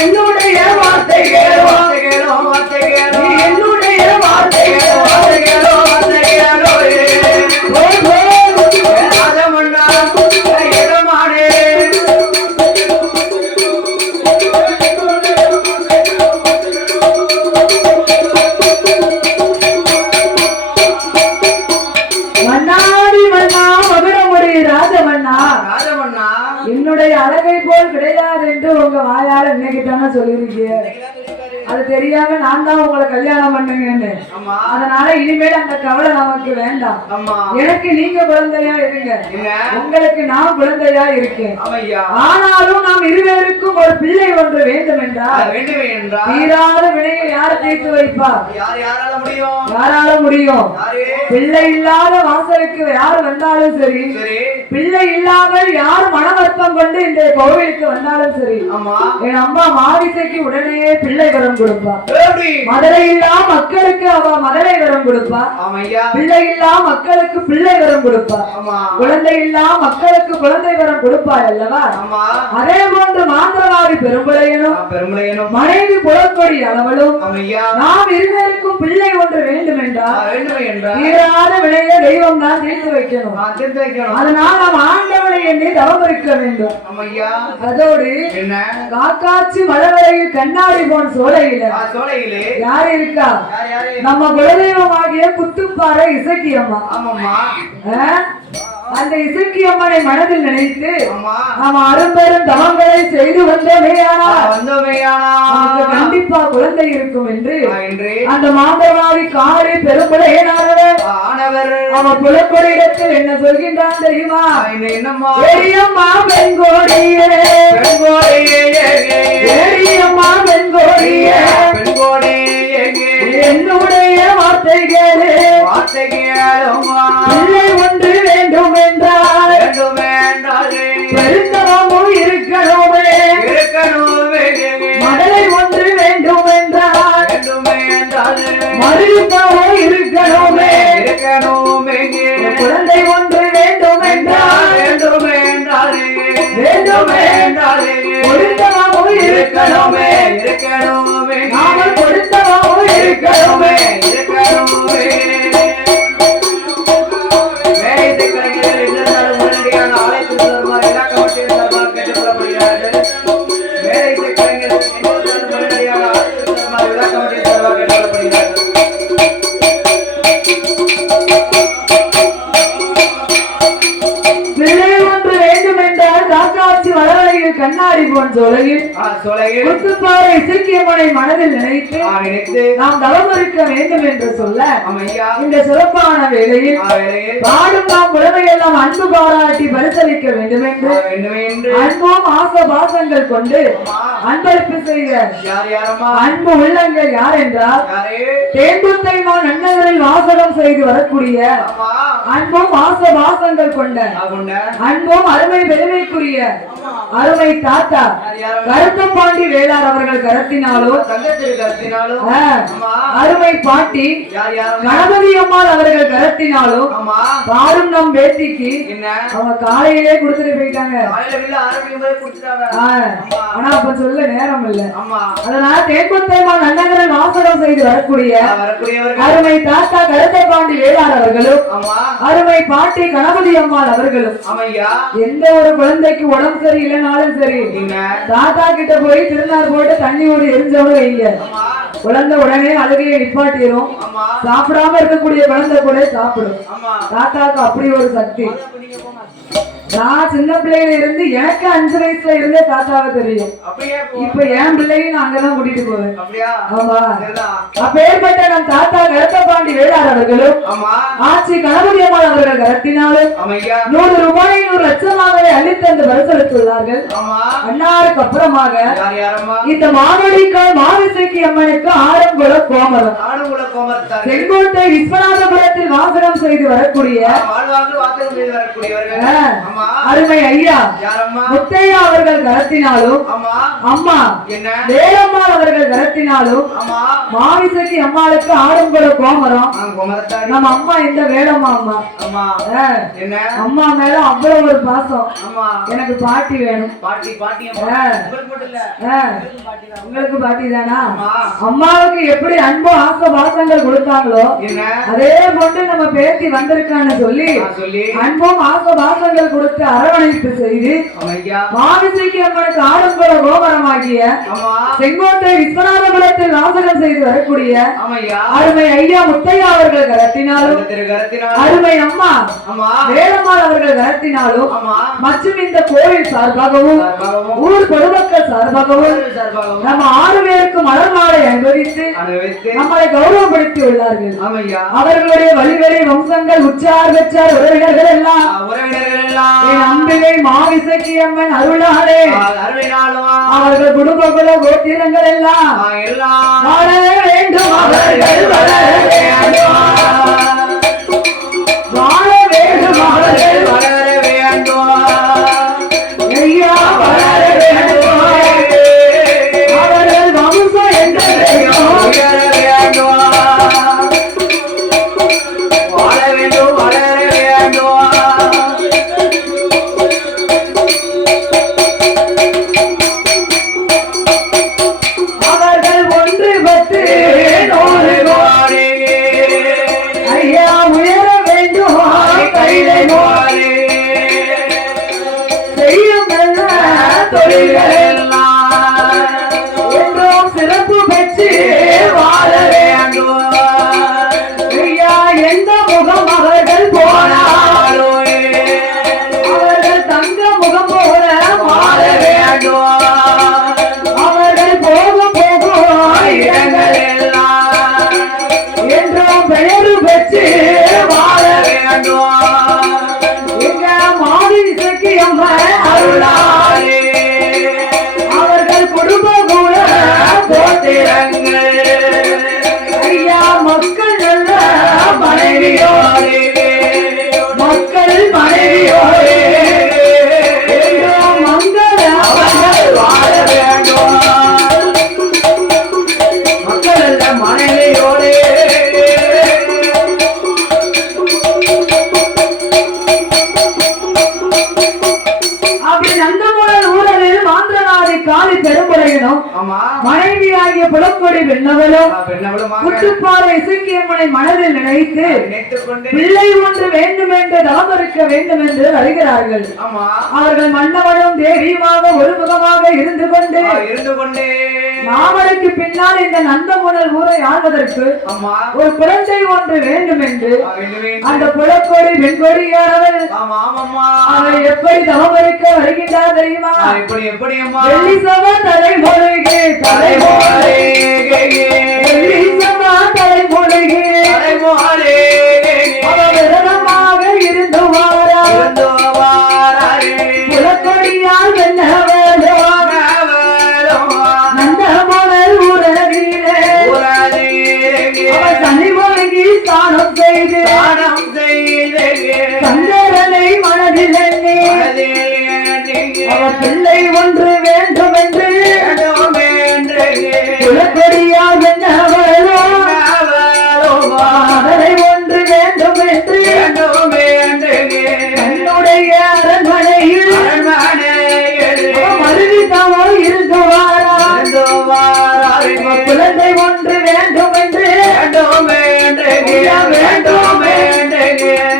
என்னுடைய வார்த்தை கேளோ என்னுடைய வார்த்தை கேளோ ராஜமன்னா இடமானே என்னுடைய அழகை போல் கிடையாது என்று உங்க வாயால இன்னைக்குதானே சொல்லிருக்கீங்க. அது தெரியாம நான் தான் உங்களை கல்யாணம் பண்ணுங்கன்னு. அதனால இனிமேல் அந்த கவலை நமக்கு வேண்டாம். எனக்கு நீங்க குழந்தையா இருங்க, உங்களுக்கு நான் குழந்தையா இருக்கேன். ஆனாலும் நாம் இருவருக்கும் ஒரு பிள்ளை ஒன்று வேண்டும் என்றால் தீராத வினையை யார் தீர்த்து வைப்பார்? யாரால முடியும்? பிள்ளை இல்லாத வாசலுக்கு யார் வந்தாலும் சரி, பிள்ளை இல்லாமல் யார் மனவர்த்தம் கொண்டு இந்த கோவிலுக்கு வந்தாலும் சரி, என் அம்மா மாவிசைக்கு உடனே பிள்ளை வரம் கொடுப்பா. மதுரை இல்லா மக்களுக்கு அவ மதுரை வரம் கொடுப்பா, பிள்ளை இல்லா மக்களுக்கு பிள்ளை வரம் கொடுப்பா, குழந்தை இல்லா மக்களுக்கு குழந்தை வரம் கொடுப்பார் அல்லவா? அதே போன்று மாந்திரவாதி பெரும்புலையனும் மனைவி புலக்கொடி அளவலும் நாம் இருவருக்கும் பிள்ளை ஒன்று வேண்டும் என்றால் தீராத வினையை தெய்வம் தான் தீர்த்து வைக்கணும். அதனால் நாம் ஆண்டவனை எண்ணி தவம் இருக்க வேண்டும். அதோடு காக்காட்சி மலவரையில் கண்ணாடி போன் சோலையில யார் இருக்கா? நம்ம குலதெய்வமாகிய குத்துப்பாறை இசக்கியம்மா. அந்த இசக்கியம்மனை மனதில் நினைத்து நாம் அரும்பெரும் தவங்களை செய்து வந்தோமேயானால் கண்டிப்பா குழந்தை இருக்கும் என்று அந்த மாந்திரவாதி காளி பெரும்புலையனானவர் அவன் புலக்கொடியிடத்தில் என்ன சொல்கின்றான் தெரியுமா? பெரியம்மா பெண்கோடியே பெரியம்மா பெண்கோடியே என்னுடைய வார்த்தை கேளு, பிள்ளை ஒன்று வேண்டும் என்றால் பெருந்தவமும் இருக்கணுமே, மடலை ஒன்று வேண்டும் என்றால் மருந்தவமும் இருக்கணுமே, குழந்தை ஒன்று வேண்டும் என்றால் வேண்டுமே, பொருத்தமும் இருக்கணுமே, கண்ணாடி போன்ற உலகில் முத்துப்பாறை இசைக்கியம்மனை மனதில் நினைத்து நாம் தவம் இருக்க வேண்டும் என்று சொல்ல இந்த சிறப்பான வேளையில் பாடும் நாம் உலகையெல்லாம் அன்பு பாராட்டி பரிசளிக்க வேண்டும் என்று அன்பும் ஆச பாசங்கள் கொண்டு அன்பளிப்பு செய்த அன்பு உள்ளங்கள் யார் என்றால் தேன்புத்தை நன்னகரில் வாசகம் செய்து வரக்கூடிய அன்பும் ஆச பாசங்கள் கொண்ட அன்பும் அருமை பெருமைக்குரிய அருமை தாத்தா கருத்தப்பாண்டி வேளார் அவர்கள் கரத்தினாலும் அருமை பாட்டி கணபதி அம்மாள் அவர்கள் கரத்தினாலும் பாரும் நம் பேத்திக்கு அவங்க காலையிலே கொடுத்துட்டு போயிட்டாங்க. ஆனா அப்ப சொல்ல நேரம் இல்ல. அதனால தேன்புத்தைமா நன்னகரில் வாசகம் செய்து வரக்கூடிய அருமை தாத்தா கருத்தப்பாண்டி வேளார் அவர்களும் அருமை பாட்டி கணபதி அம்மாள் அவர்களும் எந்த ஒரு குழந்தைக்கு உடம்பு சரி இல்லைனாலும் சரி தாத்தா கிட்ட போய் திருநாள் போட்டு தண்ணி ஒரு எரிஞ்சவங்க வைங்க. குழந்தை உடனே அழுகையை நிப்பாட்டிடும். சாப்பிடாம இருக்கக்கூடிய குழந்தை கூட சாப்பிடும். தாத்தாக்கு அப்படி ஒரு சக்தி. நான் சின்ன பிள்ளையில இருந்து எனக்கு 5 வயசுல இருந்தே தாத்தாவை தெரியும். இப்ப என் பிள்ளையும் நான் அங்கதான் கூட்டிட்டு போவேன். ஆமா, அப்பேற்பட்ட நம் தாத்தா கருத்தப்பாண்டி வேளார் அவர்களும் ஆட்சி கணபதி அம்மாள் அவர்கள் கரத்தினாலும் 100 ரூபாய் 100 லட்சமாகவே அள்ளித்தந்து பரிசளித்துள்ளார்கள். அன்னாருக்கு அப்புறமாக இந்த மாவடிக்கால் மாவிசைக்கு அம்மனுக்கு ஆடங்குள கோமரம் செங்கோட்டை விஸ்வநாதபுரத்தில் வாசகம் செய்து வரக்கூடிய அருமை ஐயா முத்தையா அவர்கள் கரத்தினாலும் அம்மா வேலம்மாள் அவர்கள் கரத்தினாலும் மாவிசைக்கு அம்மாளுக்கு ஆடங்குள கோமரம் நம்ம அம்மா இந்த வேலம்மா அம்மா அம்மா மேல அவ்வளவு ஒரு பாசம். எனக்கு பாட்டி வேணும். உங்களுக்கு பாட்டி தானா? அம்மாவுக்கு எப்படி அன்பு ஆசை பாசங்கள் கொடுத்தாங்களோ அதே போன்று நம்ம பேத்தி வந்திருக்கான்னு சொல்லி அன்பும் ஆசை பாசங்கள் கொடுத்து அரவணைப்பு செய்து மாவிசைக்கு அம்மனுக்கு ஆடம்பர கோபுரமாகிய செங்கோட்டை விஸ்வநாதபுரத்தில் வாசகம் செய்து வரக்கூடிய அருமை ஐயா முத்தையா அவர்கள் கரத்தினாலும் அருமை அம்மா வேலம்மாள் அவர்கள் கரத்தினாலும் மற்றும் இந்த கோவில் சார்பாகவும் ஊர் பொதுமக்கள் சார்பாகவும் நம்ம 6 பேருக்கு மலர் மாலை அனுபவித்து நம்மளை கௌரவப்படுத்தி உள்ளார்கள். அவர்களுடைய வழிவழி வம்சங்கள் உச்சார் பெற்றார் உறவினர்கள் எல்லாம் அம்பிகை மாவிசைக்கு அம்மன் அருளாலே அவர்கள் குடும்பகுல கோத்திரங்கள் எல்லாம் வாழ வேண்டும். அவர்கள் வாழ வேண்டும். அவர்கள் வளர வேண்டும். ஐயா வளர வேண்டும். அவர்கள் வம்சம் என்று உயர வேண்டும். வாழ வேண்டும், வளர வேண்டும். அவர்கள் 1 10 100 கோடி ஐயா உயர வேண்டும். கைலை போலே செய்யும் தொழில்கள் எல்லாம் என்றும் சிறப்பு பெற்று வாழ வேண்டும். ஐயா எந்த முகம் அவர்கள் போனாலோ அவர்கள் தங்க முகம் போல வாழ வேண்டும். அவர்கள் போகும் இடங்கள் எல்லாம் என்றும் பெயர் பெற்று வாழ வேண்டும். எங்க மாவிசைக்கு அம்மன் அருளாலே அவர்கள் குடும்ப கூட கோத்திரங்கள் ஐயா மக்கள் நல்ல மனைவியோடு மக்கள் மனைவியோடு மங்கள அவர்கள் வாழ வேண்டும். மக்கள் நல்ல மனைவியோடு காலி பெரும்புறையினும் மனைவியாகிய புலக்கொடி வெண்ணவலும் குத்துப்பாறை இசக்கியம்மனை மனதில் நினைத்து பிள்ளை ஒன்று வேண்டும் என்று தவம் இருக்க வேண்டும் என்று வருகிறார்கள். அவர்கள் மன்னவனும் தேவியுமாக ஒருமுகமாக இருந்து கொண்டு மாமலைக்கு பின்னால் இந்த நந்தமுனல் ஊரை ஆள்வதற்கு ஒரு குழந்தை ஒன்று வேண்டும் என்று அந்த புலக்கொடி வெண்கொடியானவர் அவர் எப்படி தவம் இருக்க வருகின்றார் தெரியுமா? வெள்ளி சபா தலைமுறைகே அவர் விரதமாக இருந்து புலக்கொடியால் வெண்ணவரோ நந்தமுனல் ஊரதிலே அவர் தனிமொழி ஸ்நானம் செய்து சந்திரனை மனதில் எண்ணி அவர் பிள்ளை ஒன்று வேண்டும் என்று புலக்கொடியால் வெண்ணவரோ மகளை ஒன்று வேண்டும் என்று தன்னுடைய அரண்மனையில் மருவிதமோ இருந்து குழந்தை ஒன்று வேண்டும் என்று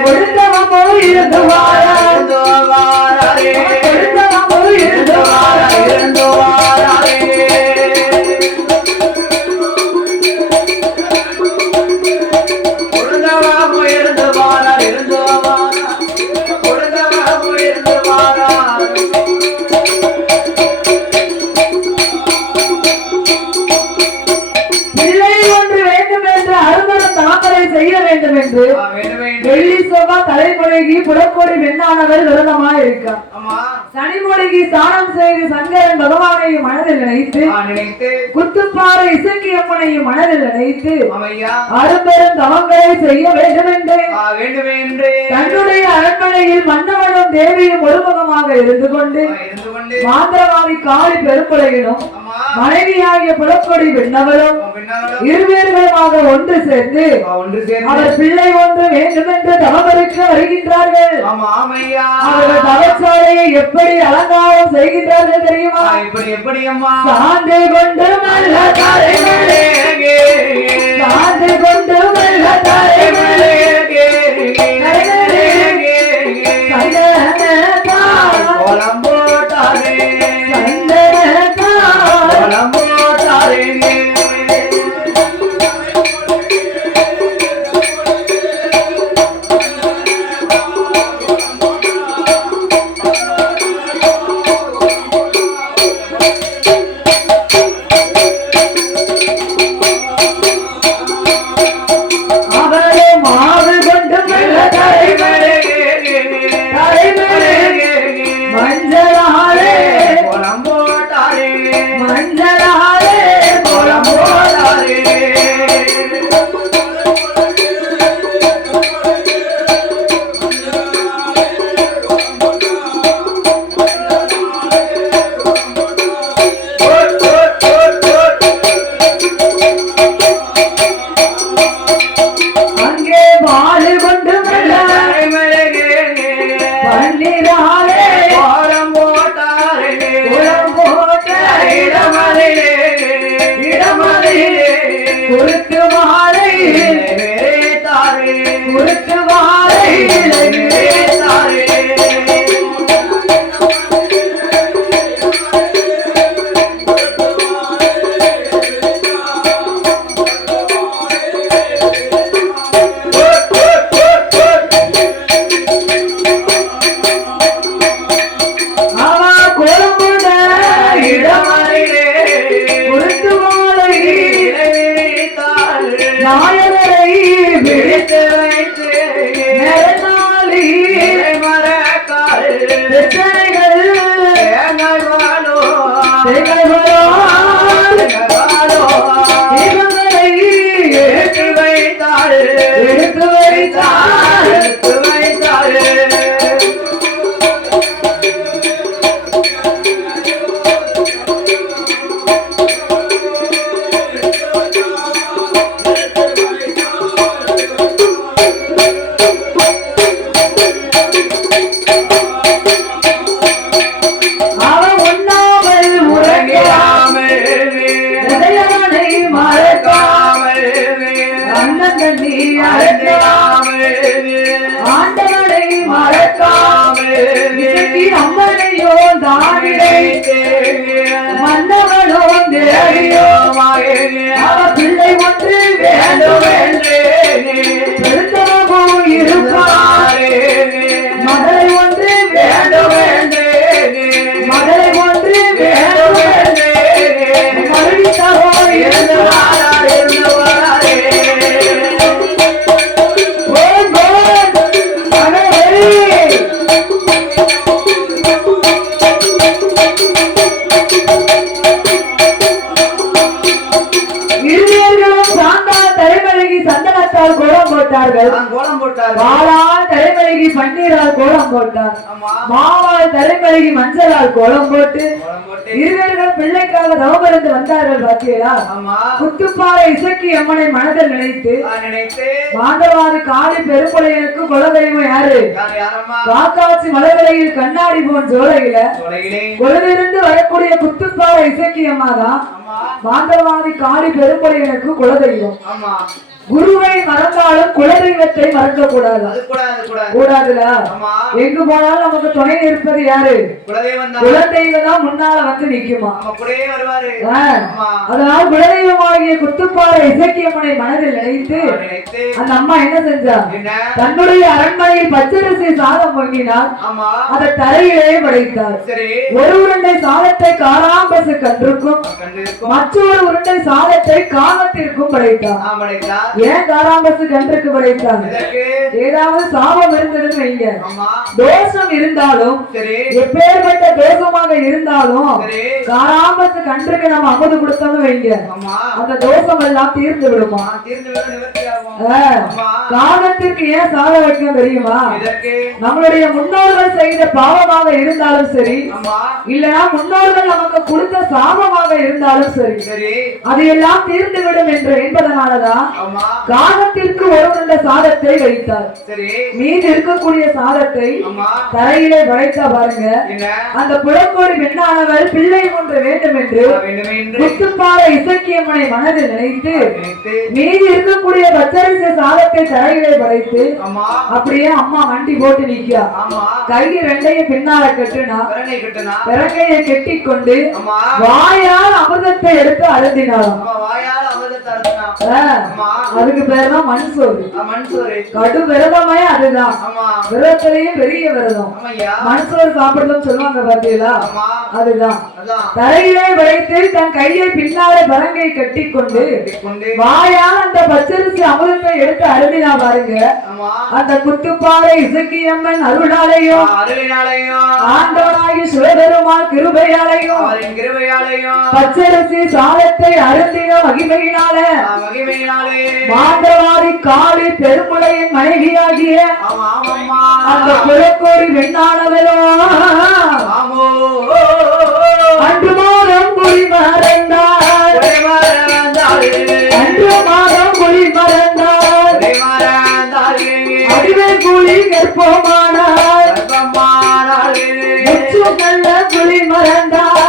ஒழுங்கமோ இருந்து ஒழுங்கமோ இருந்து செய்ய வேண்டும் என்று வெள்ளி சோபா தலைமுறைக்கு புலக்கொடி வெண்ணானவர் விரதமாய் இருக்கார். சனிமொழிக்கு ஸ்நானம் செய்து சங்கரன் பகவானையும் மனதில் நினைத்து குத்துப்பாறை இசக்கியம்மனையும் மனதில் நினைத்து அரும்பெரும் தவங்களை செய்ய வேண்டும் என்று தன்னுடைய அரண்மனையில் மன்னவனும் தேவியும் ஒருமுகமாக இருந்து கொண்டு மாந்திரவாதி காளி பெரும்புலையிலும் மனைவியாகிய புலக்கொடி வெண்ணவரும் இருவேர்களுமாக ஒன்று சேர்ந்து அவர் பிள்ளை ஒன்று வேண்டும் என்று தவமறுக்க வருகின்றார்கள். அவர்கள் தவச்சாலையை எப்படி அலங்காரம் செய்கின்றார்கள் தெரியுமா? சாந்து கொண்டு மெல்ல தலைமலை சாந்து கொண்டு மெல்ல தலைமலை மறக்காமல் பிள்ளை ஒன்று வேண்டும் என்று பெருந்தவமும் இருப்பாரே மகளை ஒன்று வேண்டும் என்று மகளை ஒன்று வேண்டும் என்று மறுத்தவோ இருந்தவாரே பன்னீரால் கோலம் போட்டார் மாவால் தலைமருகி மஞ்சளால் கோலம் போட்டு இருவர்கள் பிள்ளைக்காக தவமிருந்து வந்தார்கள் பாத்தீங்களா குத்துப்பாறை இசக்கி அம்மனை மனதில் நினைத்து மாண்டவாதி காளி பெரும்புலையனுக்கு குலதெய்வம் யாரு காக்காட்சி மலைகளில் கண்ணாடி போன் சோலையில கொலுவிருந்து வரக்கூடிய குத்துப்பாறை இசக்கி அம்மா தான் மாண்டவாதி காளி பெரும்புலையனுக்கு குலதெய்வம் குருவை மறந்தாலும் குலதெய்வத்தை மறக்க கூடாது கூடாதுல எங்கு போனாலும் நமக்கு துணை இருப்பது யாரு குலதெய்வம் தான் முன்னால வந்து நிக்குமா அதனால குலதெய்வமாகிய குத்துப்பாறை இசக்கியம்மனை மனதில் நினைத்து அந்த அம்மா என்ன செஞ்சா தன்னுடைய அரண்மனையில் பச்சரிசி சாதம் வாங்கினார் அதை தரையிலே படைத்தார் ஒரு உருண்டை சாதத்தை காராம்பசு கன்றுக்கும் மற்றொரு உருண்டை சாதத்தை காமத்திற்கும் படைத்தார் ஏன் காராம்பசு கன்றுக்கு படைத்தாங்க ஏதாவது சாபம் இருந்ததுன்னு வைங்க தோஷம் இருந்தாலும் எப்பேற்பட்ட தோஷமாக இருந்தாலும் காராம்பசு கன்றுக்கு நம்ம அமுது கொடுத்தோம்னு வைங்க அந்த தோஷம் எல்லாம் தீர்ந்து விடுமா காகத்திற்கு ஏன் சாத வைக்கணும் தெரியுமா நம்மளுடைய முன்னோர்கள் செய்த பாவமாக இருந்தாலும் சரி இல்லனா முன்னோர்கள் நமக்கு கொடுத்த சாபமாக இருந்தாலும் சரி அதையெல்லாம் தீர்ந்து விடும் என்று என்பதனாலதான் காகத்திற்கு ஒரு உருண்டை சாதத்தை வைத்தார் மீது இருக்கக்கூடிய சாதத்தை தரையிலே வளைத்தா பாருங்க அந்த புலக்கோடி பெண்ணானவள் பிள்ளை ஒன்று வேண்டும் என்று குத்துப்பாறை இசக்கியம்மனை மனதில் நினைத்து மீதி இருக்கக்கூடிய பச்சரிசி சாதத்தை தரையிலே வளைத்து அப்படியே அம்மா வண்டி போட்டு நிக்கா கையை ரெண்டையும் பின்னால கட்டுனா பிறகையை கெட்டி கொண்டு வாயால் அமிர்தத்தை எடுத்து அருந்தினாலும் அதுக்கு பேர் தான் மண்சோறு கடு விரதமே அதுதான் விரதத்திலேயே பெரிய விரதம் மண்சோறு சாப்பிடணும் சொல்லுவாங்க பாத்தீங்களா அதுதான் தரையிலே வைத்து தன் கையை பின்னாலே பரங்கை கட்டி கொண்டு வாயால் அந்த பச்சரிசி அமிர்தத்தை எடுத்து அருந்தினா பாருங்க அந்த குத்துப்பாறை இசக்கியம்மன் அருளாலையும் ஆண்டவனாகி சிவபெருமான் கிருபையாலையும் பச்சரிசி சாதத்தை அருந்தின மகிமையினால மாண்டவாதி காளி பெருமுளையின் மனைவியாகிய அந்த புலக்கோடி பெண்ணானவரோ அன்று மாதம் குழி மறந்தார் அன்று மாதம் குழி மறந்தார் அறிவே குழி கற்பமானார் நல்ல குழி மறந்தார்